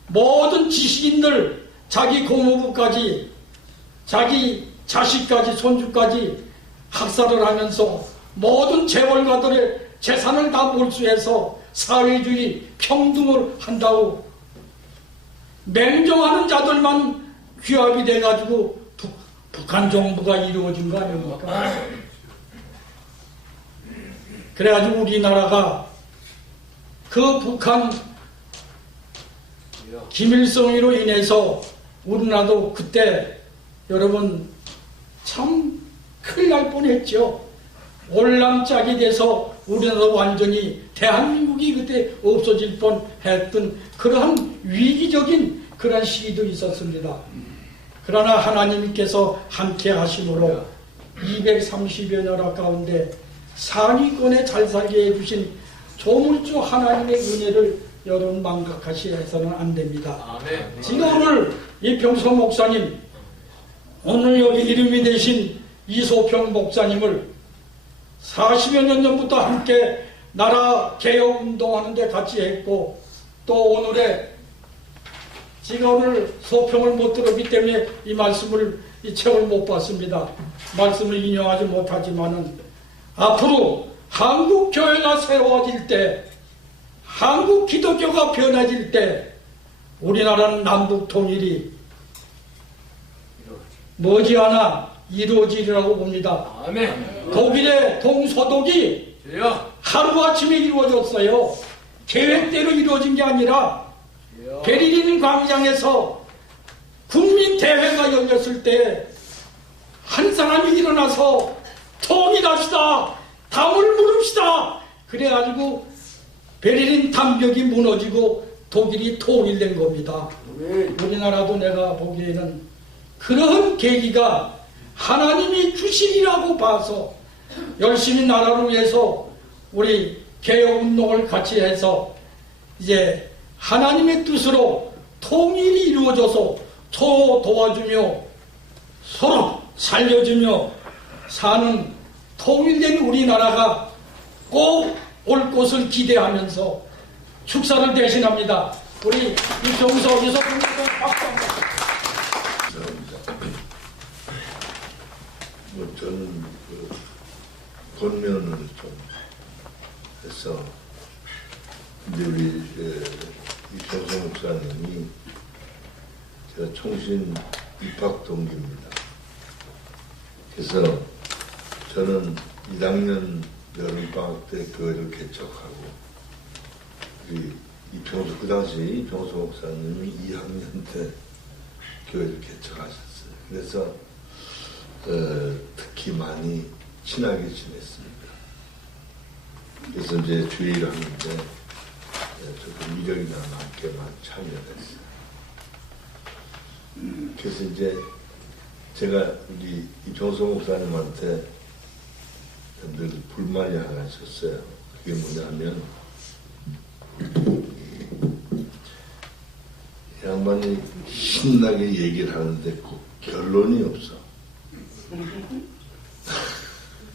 모든 지식인들 자기 고모부까지 자기 자식까지 손주까지 학살을 하면서 모든 재벌가들의 재산을 다 몰수해서 사회주의 평등을 한다고 맹정하는 자들만 귀합이 돼가지고 북한 정부가 이루어진 거 아닙니까? 그래가지고 우리나라가 그 북한 김일성으로 인해서 우리나라도 그때 여러분 참 큰일 날 뻔했죠. 올람짝이 돼서 우리나라도 완전히 대한민국이 그때 없어질 뻔했던 그러한 위기적인 그런 시기도 있었습니다. 그러나 하나님께서 함께 하심으로 230여 나라 가운데 상위권에 잘 살게 해주신 조물주 하나님의 은혜를 여러분 망각하셔서는 안 됩니다. 지금 오늘 이 병서 목사님, 오늘 여기 이름이 되신 이소평 목사님을 40여 년 전부터 함께 나라 개혁 운동하는데 같이 했고, 또 오늘의 제가 오늘 소평을 못 들었기 때문에 이 말씀을, 이 책을 못 봤습니다. 말씀을 인용하지 못하지만은 앞으로 한국 교회가 새로워질 때, 한국 기독교가 변해질 때 우리나라는 남북 통일이 머지않아 이루어지리라고 봅니다. 독일의 동서독이 하루아침에 이루어졌어요. 계획대로 이루어진 게 아니라 베를린 광장에서 국민대회가 열렸을 때 한 사람이 일어나서 통일합시다, 담을 물읍시다, 그래가지고 베를린 담벽이 무너지고 독일이 통일된 겁니다. 우리나라도 내가 보기에는 그런 계기가 하나님이 주시리라고 봐서 열심히 나라를 위해서 우리 개혁운동을 같이 해서 이제 하나님의 뜻으로 통일이 이루어져서 서로 도와주며 서로 살려주며 사는 통일된 우리나라가 꼭 올 것을 기대하면서 축사를 대신합니다. 우리 이병서 이소평 박수 한번. 저는 그 권면을 좀 해서 이제 우리 이병서 목사님이 제가 총신 입학 동기입니다. 그래서 저는 1학년 여름방학 때 교회를 개척하고 우리 이병서 그 당시 이병서 목사님이 2학년 때 교회를 개척하셨어요. 그래서 특히 많이 친하게 지냈습니다. 그래서 이제 주의를 하는데 저도 미력이나 함께만 참여를 했어요. 그래서 이제 제가 우리 이병서 목사님한테 늘 불만이 하나 있었어요. 그게 뭐냐면 양반이 신나게 얘기를 하는데 꼭 결론이 없어.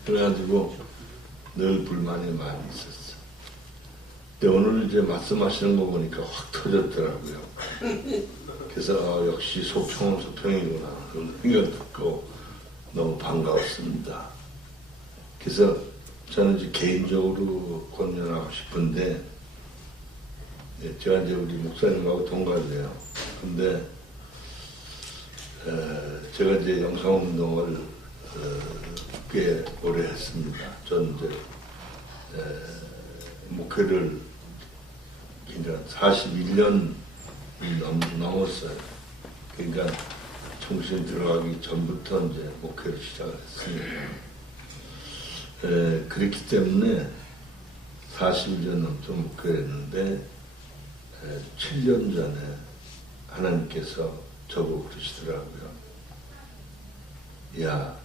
그래가지고 늘 불만이 많이 있었어. 근데 오늘 이제 말씀하시는 거 보니까 확 터졌더라고요. 그래서 역시 소평은 소평이구나 그런 생각 듣고 너무 반가웠습니다. 그래서 저는 이제 개인적으로 권면하고 싶은데, 제가 이제 우리 목사님하고 동갑이에요. 근데 제가 이제 영상운동을 꽤 오래 했습니다. 저는 이제 목회를 그러니까 41년 넘었어요. 그러니까 총신 들어가기 전부터 이제 목회를 시작을 했습니다. 그렇기 때문에 40년 넘게 목회했는데 7년 전에 하나님께서 저보고 그러시더라고요. 야,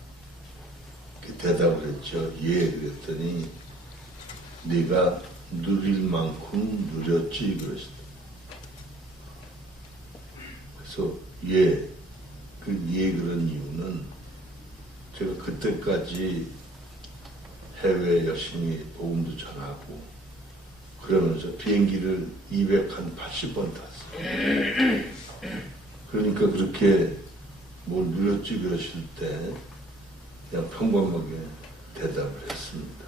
대답을 했죠. 예, 그랬더니 네가 누릴 만큼 누렸지 그러시더라고요. 그래서 예, 그런 이유는 제가 그때까지 해외에 열심히 복음도 전하고 그러면서 비행기를 280번 탔어요. 그러니까 그렇게 뭘 누렸지 그러실 때 그냥 평범하게 대답을 했습니다.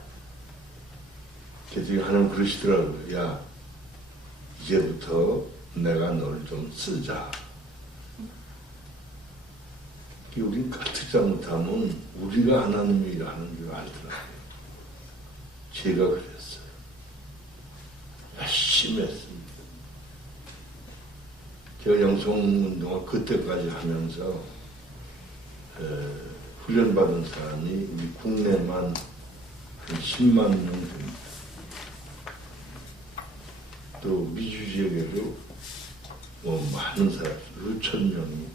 그래서 하나님 그러시더라고요. 야, 이제부터 내가 너를 좀 쓰자. 우린 까뜩 잘못하면 우리가 하나님의 일을 하는 줄 알더라고요. 제가 그랬어요. 열심히 했습니다. 제가 영성운동을 그때까지 하면서 훈련받은 사람이 우리 국내만 한 10만 명 됩니다. 또 미주 지역에도 많은 사람, 수천 명이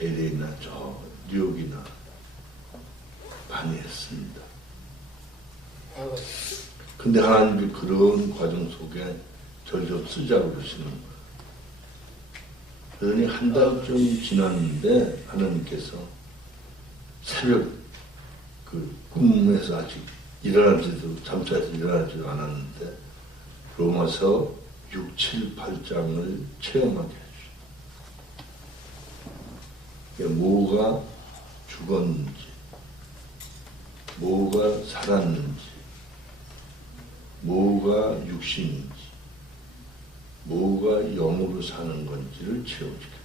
LA나 저 뉴욕이나 많이 했습니다. 근데 하나님이 그런 과정 속에 저를 좀 쓰자고 그러시는 거예요. 그러니 한 달쯤 지났는데 하나님께서 새벽 꿈에서 아직 일어나지도 잠자에서 일어나지도 않았는데 로마서 6, 7, 8장을 체험하게 해주셨어요. 뭐가 죽었는지, 뭐가 살았는지, 뭐가 육신인지, 뭐가 영으로 사는 건지를 채워주게.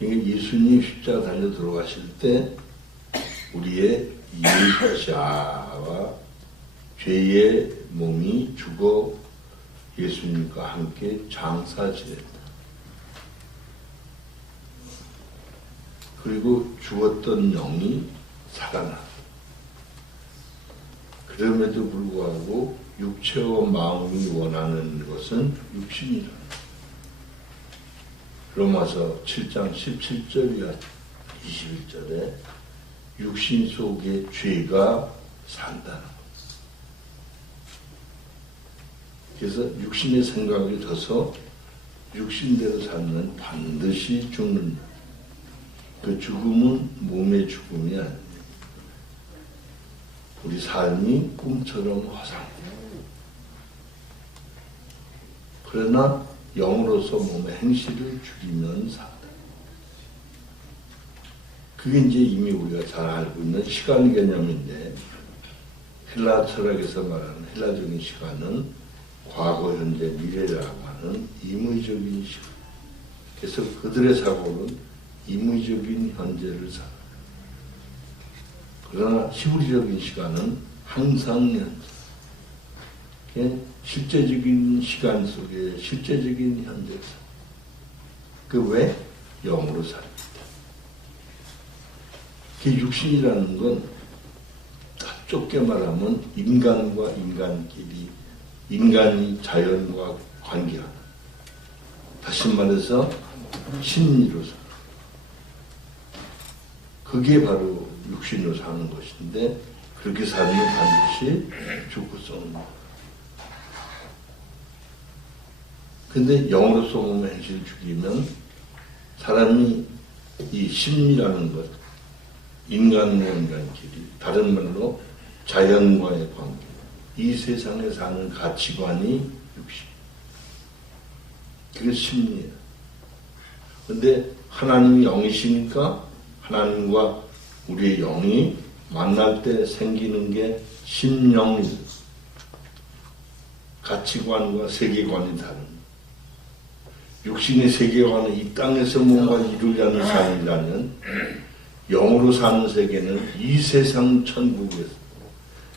이게 예수님 십자가 달려 들어가실 때 우리의 예자와 죄의 몸이 죽어 예수님과 함께 장사 지냈다. 그리고 죽었던 영이 살아났다. 그럼에도 불구하고 육체와 마음이 원하는 것은 육신이라. 로마서 7장 17절이야 21절에 육신 속에 죄가 산다는 것. 그래서 육신의 생각이 져서 육신대로 살면 반드시 죽는다. 그 죽음은 몸의 죽음이 아닙니다. 우리 삶이 꿈처럼 화상돼요. 그러나 영으로서 몸의 행실을 죽이면 산다. 그게 이제 이미 우리가 잘 알고 있는 시간 개념인데 헬라 철학에서 말하는 헬라적인 시간은 과거, 현재, 미래라고 하는 임의적인 시간. 그래서 그들의 사고는 임의적인 현재를 살아요. 그러나 히브리적인 시간은 항상 현재. 실제적인 시간 속에 실제적인 현재에서 그 왜? 영으로 삽니다. 그 육신이라는 건 좁게 말하면 인간과 인간끼리 인간이 자연과 관계하는 다시 말해서 신리로서 그게 바로 육신으로 사는 것인데 그렇게 살면 반드시 죽고 썩는 거예요. 근데 영으로서 몸의 행실을 죽이면 사람이 이 심리라는 것, 인간과 인간끼리, 다른 말로 자연과의 관계, 이 세상에 사는 가치관이 육신. 그게 심리예요. 근데 하나님이 영이시니까 하나님과 우리의 영이 만날 때 생기는 게 심령이에요. 가치관과 세계관이 다른. 육신의 세계관은 이 땅에서 뭔가 이루려는 삶이라면 영으로 사는 세계는 이 세상 천국에서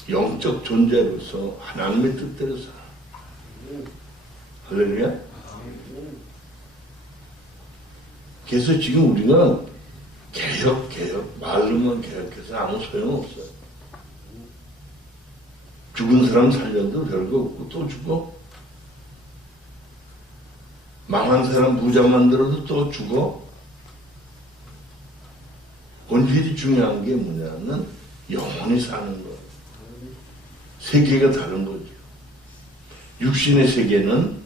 영적 존재로서 하나님의 뜻대로 살아. 할렐루야? 그래서 지금 우리가 개혁, 말로만 개혁해서 아무 소용없어요. 죽은 사람 살려도 별거 없고 또 죽어. 망한 사람 부자 만들어도 또 죽어. 본질이 중요한 게 뭐냐면 영원히 사는 거. 세계가 다른 거죠. 육신의 세계는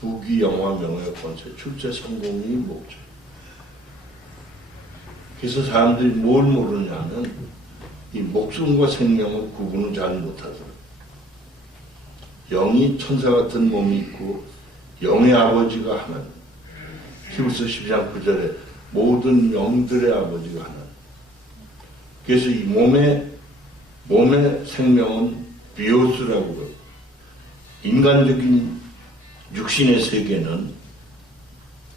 부귀, 영화, 명예, 권세, 출세, 성공이 목적. 그래서 사람들이 뭘 모르냐면 이 목숨과 생명을 구분을 잘 못하더라고요. 영이 천사 같은 몸이 있고 영의 아버지가 하나님. 히브리서 12장 9절에 모든 영들의 아버지가 하나님. 그래서 이 몸의 생명은 비오스라고 그래요. 인간적인 육신의 세계는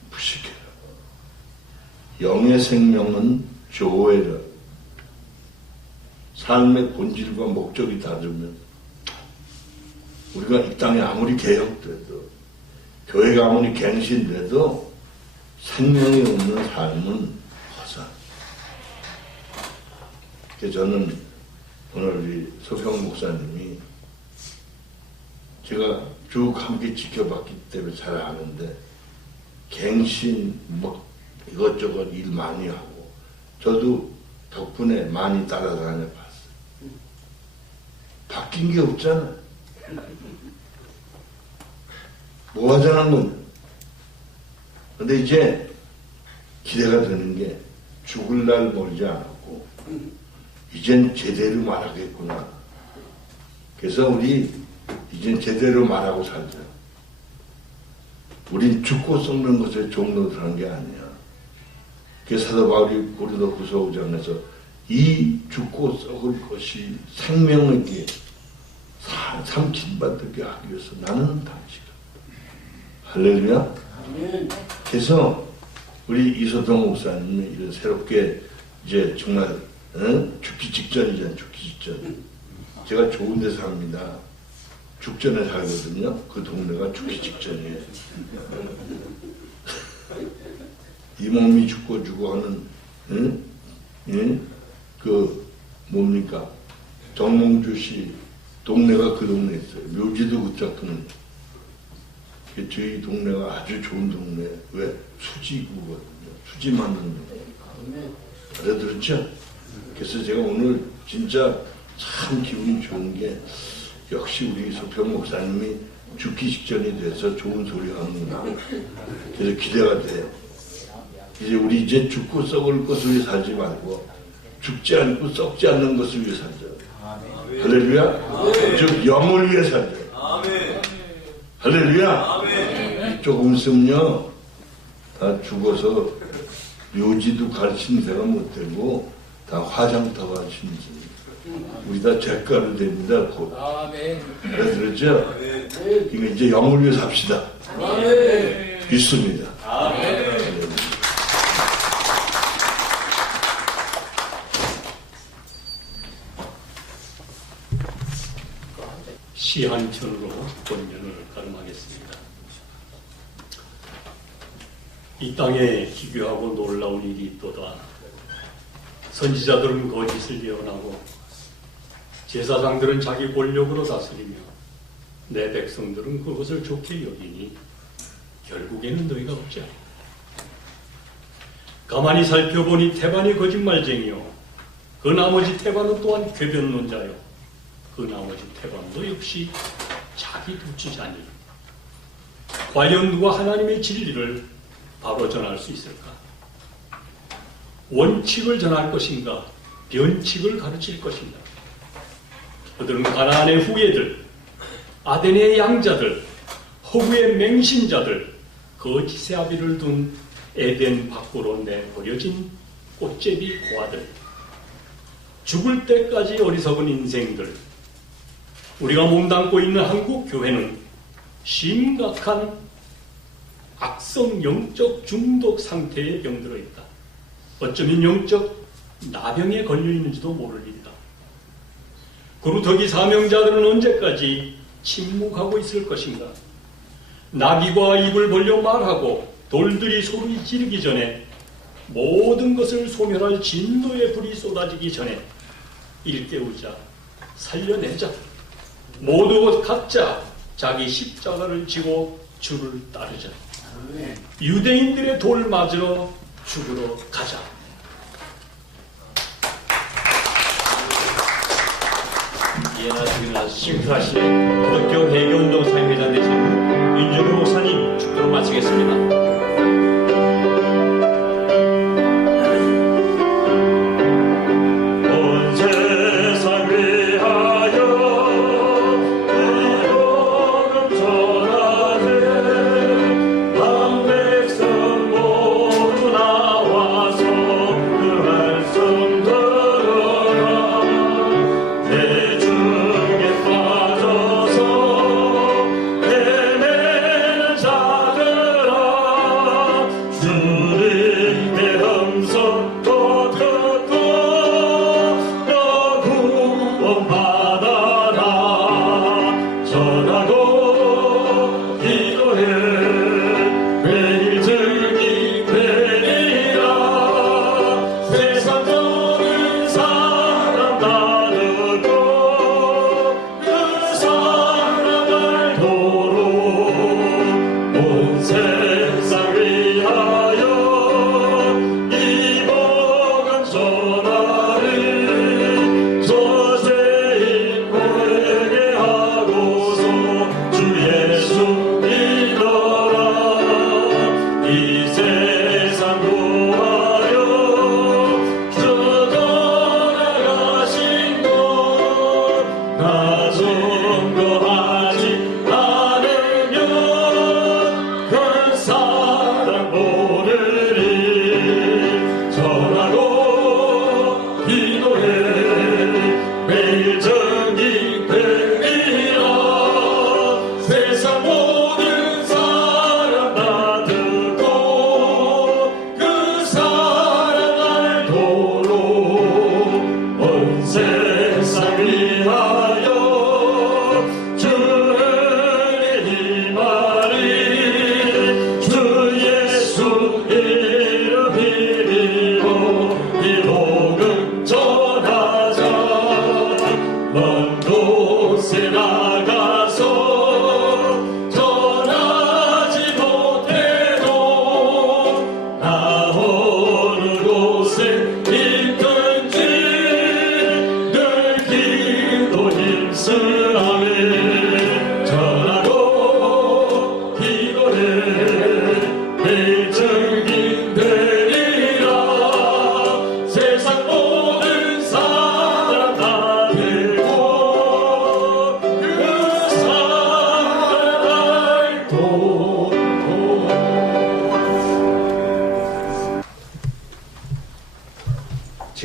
부식해라. 영의 생명은 조회라. 삶의 본질과 목적이 다르면 우리가 이 땅에 아무리 개혁돼도 교회가 아무리 갱신돼도 생명이 없는 삶은 허사. 그래서 저는 오늘 우리 서평 목사님이 제가 쭉 함께 지켜봤기 때문에 잘 아는데 갱신 뭐 이것저것 일 많이 하고 저도 덕분에 많이 따라다녀 봤어요. 바뀐 게 없잖아. 뭐 하자는 거냐. 근데 이제 기대가 되는 게 죽을 날 멀지 않았고 이젠 제대로 말하겠구나. 그래서 우리 이젠 제대로 말하고 살자. 우린 죽고 썩는 것에 종로들한 게 아니야. 그래서 사도 바울이 고린도후서 5장에서 이 죽고 썩을 것이 생명에게 삼킴받게 하기 위해서 나는 당시가. 할렐루야. 그래서 우리 이소동 목사님이 이런 새롭게 이제 정말 죽기 직전이잖아요. 죽기 직전. 제가 좋은 데 삽니다. 죽전에 살거든요. 그 동네가 죽기 직전이에요. 이 몸이 죽고 하는 그 뭡니까 정몽주시 동네가 그 동네에 있어요. 묘지도 그 짝퉁. 저희 동네가 아주 좋은 동네. 왜? 수지구거든요. 수지 만드는 데. 알아들었죠? 그래서 제가 오늘 진짜 참 기분이 좋은 게 역시 우리 서평 목사님이 죽기 직전이 돼서 좋은 소리 하는구나. 그래서 기대가 돼요. 이제 우리 이제 죽고 썩을 것을 위해 살지 말고 죽지 않고 썩지 않는 것을 위해 살자. 할렐루야. 즉 영을 위해 살자. 할렐루야. 조금 있으면요 다 죽어서 묘지도 가르치는 데가 못 되고 다 화장터 가르치는 데. 우리 다 잿가루 됩니다. 곧. 알아들었죠? 그러니까 이제 영을 위해 삽시다. 믿습니다. 시 한 편으로 본년을 가름하겠습니다. 이 땅에 기괴하고 놀라운 일이 있도다. 선지자들은 거짓을 예언하고 제사장들은 자기 권력으로 다스리며 내 백성들은 그것을 좋게 여기니 결국에는 너희가 없지 않아. 가만히 살펴보니 태반이 거짓말쟁이요 그 나머지 태반은 또한 궤변론자요 그 나머지 태반도 역시 자기 두치자니 과연 누가 하나님의 진리를 바로 전할 수 있을까? 원칙을 전할 것인가? 변칙을 가르칠 것인가? 그들은 가나안의 후예들, 아덴의 양자들, 허구의 맹신자들, 거짓의 아비를 둔 에덴 밖으로 내버려진 꽃제비 고아들, 죽을 때까지 어리석은 인생들. 우리가 몸담고 있는 한국 교회는 심각한 악성 영적 중독 상태에 병들어 있다. 어쩌면 영적 나병에 걸려 있는지도 모를 일이다. 그루터기 사명자들은 언제까지 침묵하고 있을 것인가? 나귀가 입을 벌려 말하고 돌들이 소리 지르기 전에 모든 것을 소멸할 진노의 불이 쏟아지기 전에 일깨우자, 살려내자. 모두 각자 자기 십자가를 지고 주를 따르자. 유대인들의 돌 맞으러 죽으러 가자. 이해나 죽이나 싱크하신 기독교 해교운동 사회회장 되신 윤중호 목사님 축도로 마치겠습니다.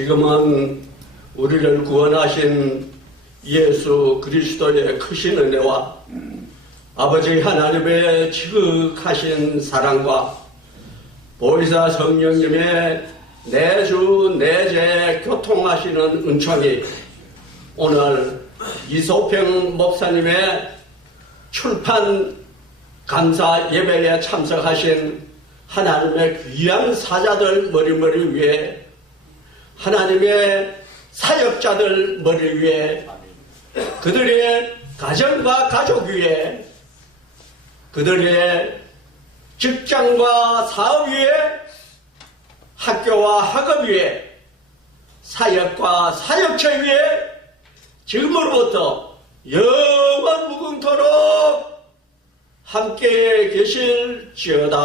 지금은 우리를 구원하신 예수 그리스도의 크신 은혜와 아버지 하나님의 지극하신 사랑과 보혜사 성령님의 내주 내재 교통하시는 은총이 오늘 이소평 목사님의 출판 감사 예배에 참석하신 하나님의 귀한 사자들 머리 위에 하나님의 사역자들 머리 위에 그들의 가정과 가족 위에 그들의 직장과 사업 위에 학교와 학업 위에 사역과 사역처 위에 지금으로부터 영원 무궁토록 함께 계실지어다.